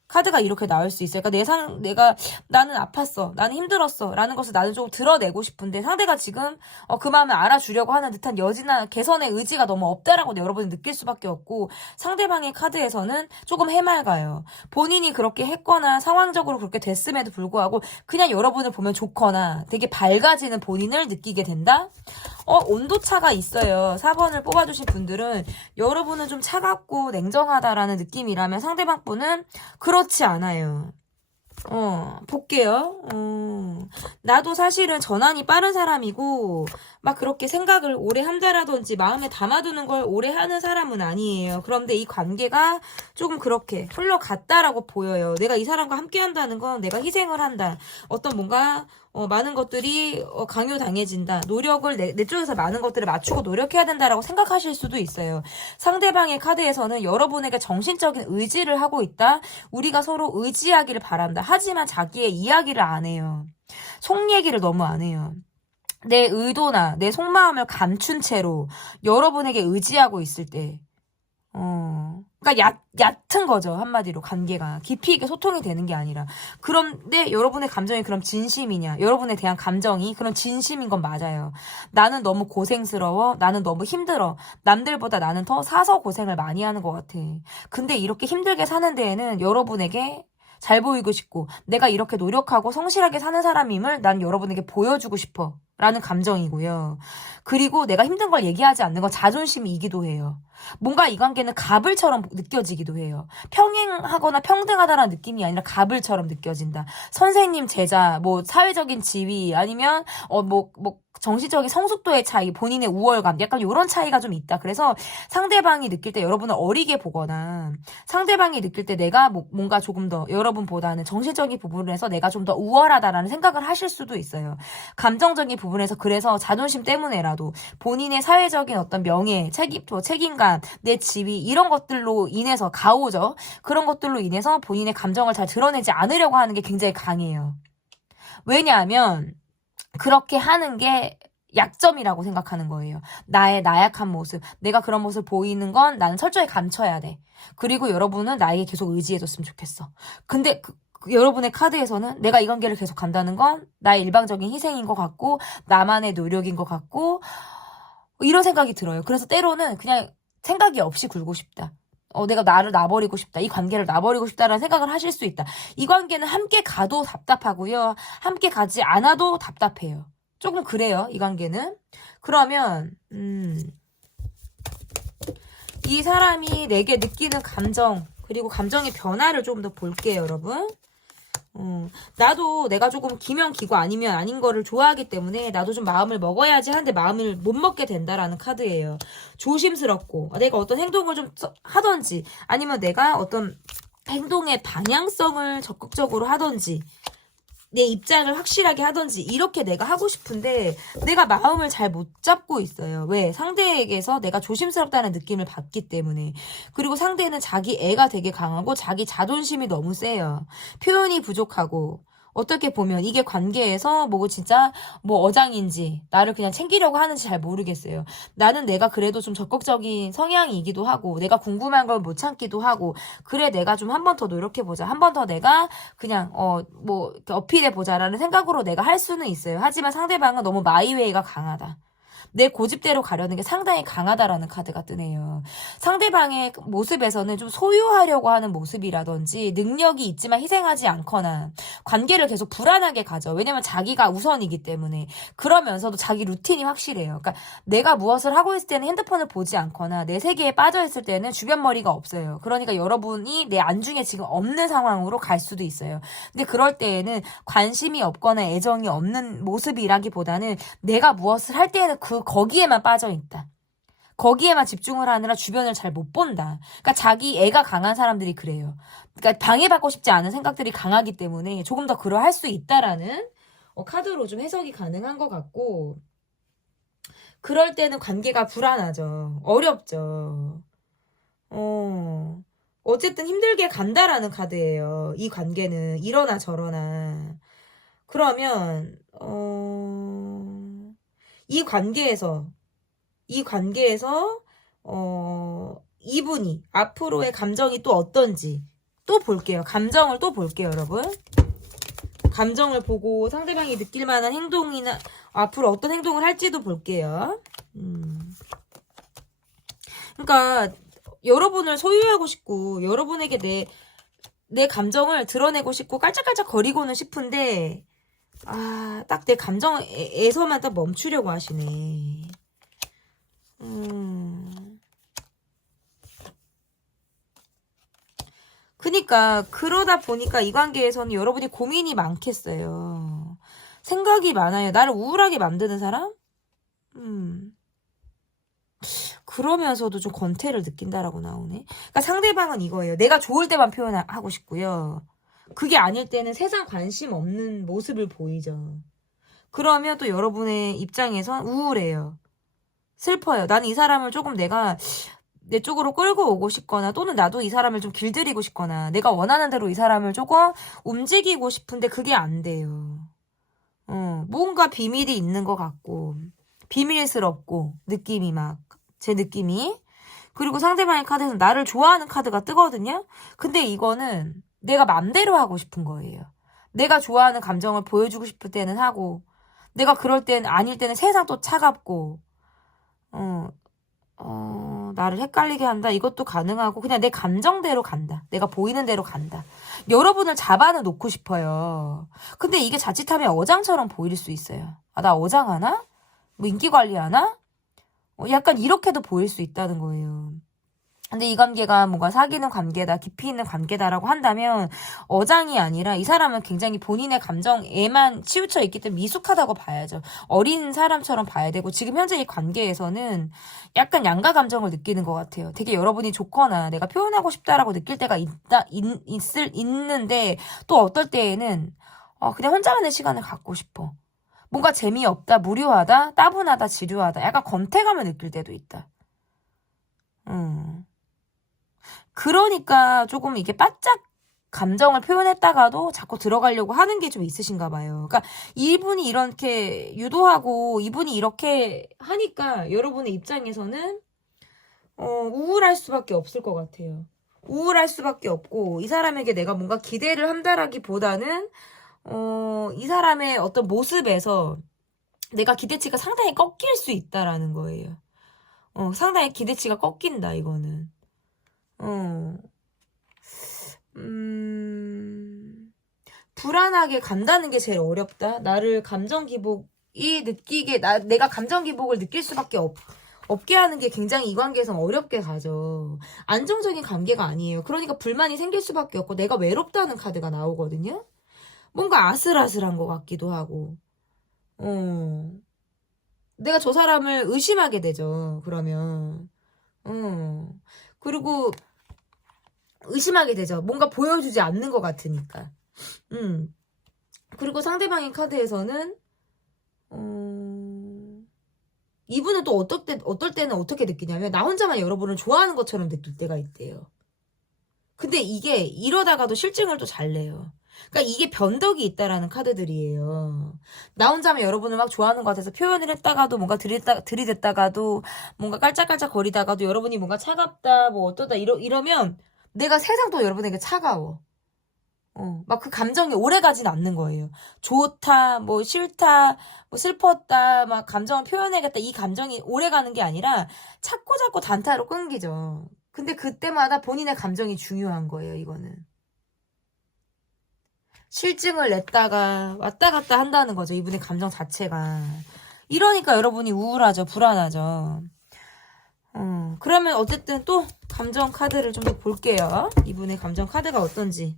카드가 이렇게 나올 수 있어요. 그러니까 나는 아팠어. 나는 힘들었어. 라는 것을 나는 조금 드러내고 싶은데 상대가 지금 그 마음을 알아주려고 하는 듯한 여지나 개선의 의지가 너무 없다라고 여러분이 느낄 수밖에 없고 상대방의 카드에서는 조금 해맑아요. 본인이 그렇게 했거나 상황적으로 그렇게 됐음에도 불구하고 그냥 여러분을 보면 좋거나 되게 밝아지는 본인을 느끼게 된다? 온도차가 있어요. 4번을 뽑아주신 분들은 여러분은 좀 차갑고 냉정하다라는 느낌이라면 상대방 분은 그렇지 않아요. 볼게요. 나도 사실은 전환이 빠른 사람이고, 막 그렇게 생각을 오래 한다라든지 마음에 담아두는 걸 오래 하는 사람은 아니에요. 그런데 이 관계가 조금 그렇게 흘러갔다라고 보여요. 내가 이 사람과 함께 한다는 건 내가 희생을 한다. 어떤 뭔가, 많은 것들이 강요당해진다. 노력을 내 쪽에서 많은 것들을 맞추고 노력해야 된다라고 생각하실 수도 있어요. 상대방의 카드에서는 여러분에게 정신적인 의지를 하고 있다. 우리가 서로 의지하기를 바란다. 하지만 자기의 이야기를 안 해요. 속 얘기를 너무 안 해요. 내 의도나 내 속마음을 감춘 채로 여러분에게 의지하고 있을 때 그러니까 얕은 거죠. 한마디로 관계가 깊이 있게 소통이 되는 게 아니라. 그런데 여러분의 감정이 그럼 진심이냐? 여러분에 대한 감정이 그럼 진심인 건 맞아요. 나는 너무 고생스러워. 나는 너무 힘들어. 남들보다 나는 더 사서 고생을 많이 하는 것 같아. 근데 이렇게 힘들게 사는 데에는 여러분에게 잘 보이고 싶고 내가 이렇게 노력하고 성실하게 사는 사람임을 난 여러분에게 보여주고 싶어. 라는 감정이고요. 그리고 내가 힘든 걸 얘기하지 않는 건 자존심이기도 해요. 뭔가 이 관계는 갑을처럼 느껴지기도 해요. 평행하거나 평등하다라는 느낌이 아니라 갑을처럼 느껴진다. 선생님, 제자, 뭐 사회적인 지위 아니면 정신적인 성숙도의 차이, 본인의 우월감, 약간 이런 차이가 좀 있다. 그래서 상대방이 느낄 때 여러분을 어리게 보거나 상대방이 느낄 때 내가 뭔가 조금 더 여러분보다는 정신적인 부분에서 내가 좀 더 우월하다라는 생각을 하실 수도 있어요. 감정적인 부분에서 그래서 자존심 때문에라도 본인의 사회적인 어떤 명예, 책임감, 내 지위 이런 것들로 인해서 가오죠. 그런 것들로 인해서 본인의 감정을 잘 드러내지 않으려고 하는 게 굉장히 강해요. 왜냐하면 그렇게 하는 게 약점이라고 생각하는 거예요. 나의 나약한 모습, 내가 그런 모습을 보이는 건 나는 철저히 감춰야 돼. 그리고 여러분은 나에게 계속 의지해줬으면 좋겠어. 근데 여러분의 카드에서는 내가 이 관계를 계속 간다는 건 나의 일방적인 희생인 것 같고 나만의 노력인 것 같고 이런 생각이 들어요. 그래서 때로는 그냥 생각이 없이 굴고 싶다. 내가 나를 놔버리고 싶다. 이 관계를 놔버리고 싶다라는 생각을 하실 수 있다. 이 관계는 함께 가도 답답하고요. 함께 가지 않아도 답답해요. 조금 그래요. 이 관계는. 그러면 이 사람이 내게 느끼는 감정 그리고 감정의 변화를 좀 더 볼게요. 여러분. 나도 내가 조금 기면 기고 아니면 아닌 거를 좋아하기 때문에 나도 좀 마음을 먹어야지 하는데 마음을 못 먹게 된다라는 카드예요. 조심스럽고 내가 어떤 행동을 좀 하던지 아니면 내가 어떤 행동의 방향성을 적극적으로 하던지 내 입장을 확실하게 하던지 이렇게 내가 하고 싶은데 내가 마음을 잘 못 잡고 있어요. 왜? 상대에게서 내가 조심스럽다는 느낌을 받기 때문에. 그리고 상대는 자기 애가 되게 강하고 자기 자존심이 너무 세요. 표현이 부족하고 어떻게 보면 이게 관계에서 진짜 어장인지 나를 그냥 챙기려고 하는지 잘 모르겠어요. 나는 내가 그래도 좀 적극적인 성향이기도 하고 내가 궁금한 걸 못 참기도 하고 그래 내가 좀 한 번 더 노력해보자. 한 번 더 내가 그냥 이렇게 어필해보자라는 생각으로 내가 할 수는 있어요. 하지만 상대방은 너무 마이웨이가 강하다. 내 고집대로 가려는 게 상당히 강하다라는 카드가 뜨네요. 상대방의 모습에서는 좀 소유하려고 하는 모습이라든지 능력이 있지만 희생하지 않거나 관계를 계속 불안하게 가죠. 왜냐면 자기가 우선이기 때문에. 그러면서도 자기 루틴이 확실해요. 그러니까 내가 무엇을 하고 있을 때는 핸드폰을 보지 않거나 내 세계에 빠져 있을 때는 주변 머리가 없어요. 그러니까 여러분이 내 안중에 지금 없는 상황으로 갈 수도 있어요. 근데 그럴 때에는 관심이 없거나 애정이 없는 모습이라기보다는 내가 무엇을 할 때에는 거기에만 빠져 있다. 거기에만 집중을 하느라 주변을 잘 못 본다. 그러니까 자기 애가 강한 사람들이 그래요. 그러니까 방해받고 싶지 않은 생각들이 강하기 때문에 조금 더 그러할 수 있다라는 카드로 좀 해석이 가능한 것 같고 그럴 때는 관계가 불안하죠. 어렵죠. 어쨌든 힘들게 간다라는 카드예요. 이 관계는 이러나 저러나. 그러면 이 관계에서 이분이 앞으로의 감정이 또 어떤지 또 볼게요. 감정을 또 볼게요, 여러분. 감정을 보고 상대방이 느낄 만한 행동이나 앞으로 어떤 행동을 할지도 볼게요. 그러니까 여러분을 소유하고 싶고 여러분에게 내 감정을 드러내고 싶고 깔짝깔짝 거리고는 싶은데 딱 내 감정에서만 딱 멈추려고 하시네. 그러다 보니까 이 관계에서는 여러분이 고민이 많겠어요. 생각이 많아요. 나를 우울하게 만드는 사람? 그러면서도 좀 권태를 느낀다라고 나오네. 그러니까 상대방은 이거예요. 내가 좋을 때만 표현하고 싶고요. 그게 아닐 때는 세상 관심 없는 모습을 보이죠. 그러면 또 여러분의 입장에선 우울해요. 슬퍼요. 나는 이 사람을 조금 내가 내 쪽으로 끌고 오고 싶거나 또는 나도 이 사람을 좀 길들이고 싶거나 내가 원하는 대로 이 사람을 조금 움직이고 싶은데 그게 안 돼요. 뭔가 비밀이 있는 것 같고 비밀스럽고 느낌이 제 느낌이 그리고 상대방의 카드에서 나를 좋아하는 카드가 뜨거든요. 근데 이거는 내가 맘대로 하고 싶은 거예요. 내가 좋아하는 감정을 보여주고 싶을 때는 하고, 내가 그럴 땐 아닐 때는 세상 또 차갑고, 나를 헷갈리게 한다. 이것도 가능하고 그냥 내 감정대로 간다. 내가 보이는 대로 간다. 여러분을 잡아는 놓고 싶어요. 근데 이게 자칫하면 어장처럼 보일 수 있어요. 아, 나 어장하나? 뭐 인기 관리하나? 약간 이렇게도 보일 수 있다는 거예요. 근데 이 관계가 뭔가 사귀는 관계다, 깊이 있는 관계다라고 한다면 어장이 아니라 이 사람은 굉장히 본인의 감정에만 치우쳐 있기 때문에 미숙하다고 봐야죠. 어린 사람처럼 봐야 되고 지금 현재 이 관계에서는 약간 양가 감정을 느끼는 것 같아요. 되게 여러분이 좋거나 내가 표현하고 싶다라고 느낄 때가 있는데 또 어떨 때에는 그냥 혼자만의 시간을 갖고 싶어. 뭔가 재미없다, 무료하다, 따분하다, 지루하다, 약간 권태감을 느낄 때도 있다. 그러니까 조금 이게 바짝 감정을 표현했다가도 자꾸 들어가려고 하는 게 좀 있으신가 봐요. 그러니까 이분이 이렇게 유도하고 이분이 이렇게 하니까 여러분의 입장에서는 우울할 수밖에 없을 것 같아요. 우울할 수밖에 없고 이 사람에게 내가 뭔가 기대를 한다라기보다는 이 사람의 어떤 모습에서 내가 기대치가 상당히 꺾일 수 있다라는 거예요. 상당히 기대치가 꺾인다 이거는. 불안하게 간다는 게 제일 어렵다. 나를 감정 기복이 느끼게, 내가 감정 기복을 느낄 수밖에 없게 하는 게 굉장히 이 관계에서는 어렵게 가죠. 안정적인 관계가 아니에요. 그러니까 불만이 생길 수밖에 없고, 내가 외롭다는 카드가 나오거든요? 뭔가 아슬아슬한 것 같기도 하고, 내가 저 사람을 의심하게 되죠. 그러면. 그리고, 의심하게 되죠. 뭔가 보여주지 않는 것 같으니까. 그리고 상대방의 카드에서는 이분은 또 어떨 때는 어떻게 느끼냐면 나 혼자만 여러분을 좋아하는 것처럼 느낄 때가 있대요. 근데 이게 이러다가도 실증을 또 잘 내요. 그러니까 이게 변덕이 있다라는 카드들이에요. 나 혼자만 여러분을 막 좋아하는 것 같아서 표현을 했다가도 뭔가 들이댔다가도 뭔가 깔짝깔짝 거리다가도 여러분이 뭔가 차갑다 뭐 어떠다 이러면 내가 세상 또 여러분에게 차가워. 막 그 감정이 오래 가진 않는 거예요. 좋다, 뭐 싫다, 뭐 슬펐다, 막 감정을 표현해야겠다. 이 감정이 오래 가는 게 아니라 자꾸 단타로 끊기죠. 근데 그때마다 본인의 감정이 중요한 거예요, 이거는. 실증을 냈다가 왔다 갔다 한다는 거죠, 이분의 감정 자체가. 이러니까 여러분이 우울하죠, 불안하죠. 그러면 어쨌든 또 감정 카드를 좀 더 볼게요. 이분의 감정 카드가 어떤지.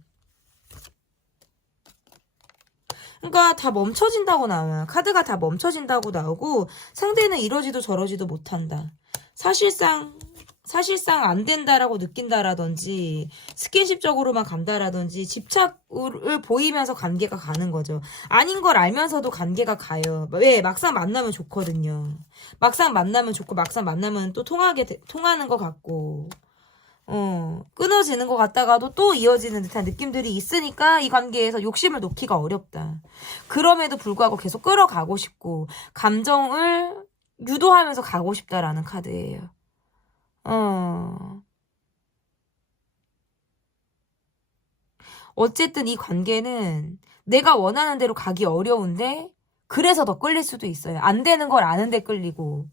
그러니까 다 멈춰진다고 나와요. 카드가 다 멈춰진다고 나오고 상대는 이러지도 저러지도 못한다. 사실상 안 된다라고 느낀다라든지 스킨십적으로만 간다라든지 집착을 보이면서 관계가 가는 거죠. 아닌 걸 알면서도 관계가 가요. 왜? 막상 만나면 좋거든요. 막상 만나면 좋고 막상 만나면 또 통하는 것 같고 끊어지는 것 같다가도 또 이어지는 듯한 느낌들이 있으니까 이 관계에서 욕심을 놓기가 어렵다. 그럼에도 불구하고 계속 끌어가고 싶고 감정을 유도하면서 가고 싶다라는 카드예요. 어쨌든 이 관계는 내가 원하는 대로 가기 어려운데 그래서 더 끌릴 수도 있어요. 안 되는 걸 아는데 끌리고.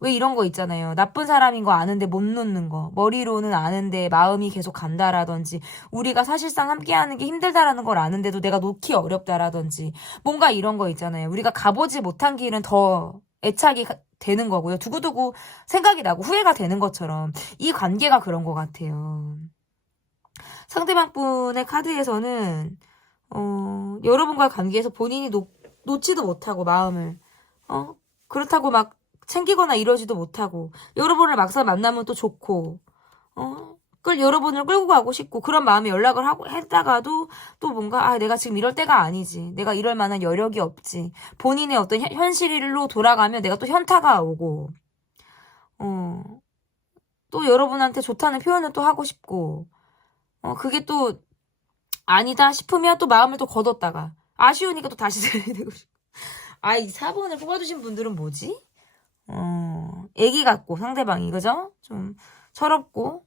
왜 이런 거 있잖아요. 나쁜 사람인 거 아는데 못 놓는 거. 머리로는 아는데 마음이 계속 간다라든지 우리가 사실상 함께하는 게 힘들다라는 걸 아는데도 내가 놓기 어렵다라든지 뭔가 이런 거 있잖아요. 우리가 가보지 못한 길은 더 애착이 되는 거고요. 두고두고 생각이 나고 후회가 되는 것처럼 이 관계가 그런 것 같아요. 상대방 분의 카드에서는 여러분과의 관계에서 본인이 놓지도 못하고 마음을 그렇다고 막 챙기거나 이러지도 못하고 여러분을 막상 만나면 또 좋고 여러분을 끌고 가고 싶고 그런 마음에 연락을 하고 했다가도 또 뭔가 내가 지금 이럴 때가 아니지. 내가 이럴 만한 여력이 없지. 본인의 어떤 현실로 돌아가면 내가 또 현타가 오고 또 여러분한테 좋다는 표현을 또 하고 싶고 그게 또 아니다 싶으면 또 마음을 또 걷었다가 아쉬우니까 또 다시 되고 싶고 이 4번을 뽑아주신 분들은 뭐지? 애기 같고 상대방이 그죠? 좀 철없고,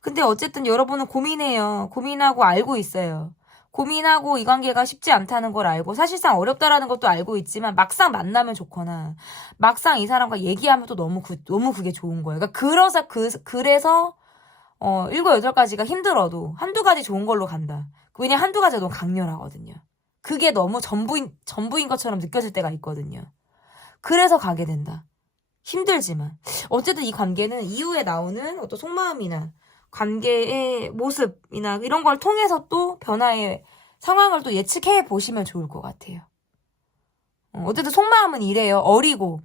근데 어쨌든 여러분은 고민해요. 고민하고 알고 있어요. 고민하고 이 관계가 쉽지 않다는 걸 알고 사실상 어렵다라는 것도 알고 있지만 막상 만나면 좋거나 막상 이 사람과 얘기하면 또 너무 그게 좋은 거예요. 그래서 7, 8가지가 힘들어도 한두 가지 좋은 걸로 간다. 왜냐 한두 가지가 너무 강렬하거든요. 그게 너무 전부인 것처럼 느껴질 때가 있거든요. 그래서 가게 된다. 힘들지만 어쨌든 이 관계는 이후에 나오는 어떤 속마음이나 관계의 모습이나 이런 걸 통해서 또 변화의 상황을 또 예측해 보시면 좋을 것 같아요. 어쨌든 속마음은 이래요. 어리고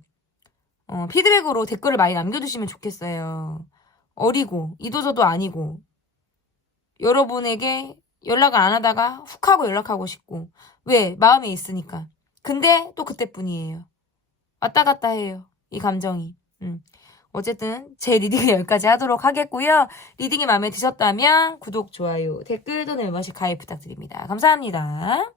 피드백으로 댓글을 많이 남겨주시면 좋겠어요. 어리고 이도저도 아니고 여러분에게 연락을 안 하다가 훅 하고 연락하고 싶고 왜? 마음에 있으니까. 근데 또 그때뿐이에요. 왔다 갔다 해요. 이 감정이. 어쨌든 제 리딩은 여기까지 하도록 하겠고요. 리딩이 마음에 드셨다면 구독, 좋아요, 댓글 또는 멤버십 가입 부탁드립니다. 감사합니다.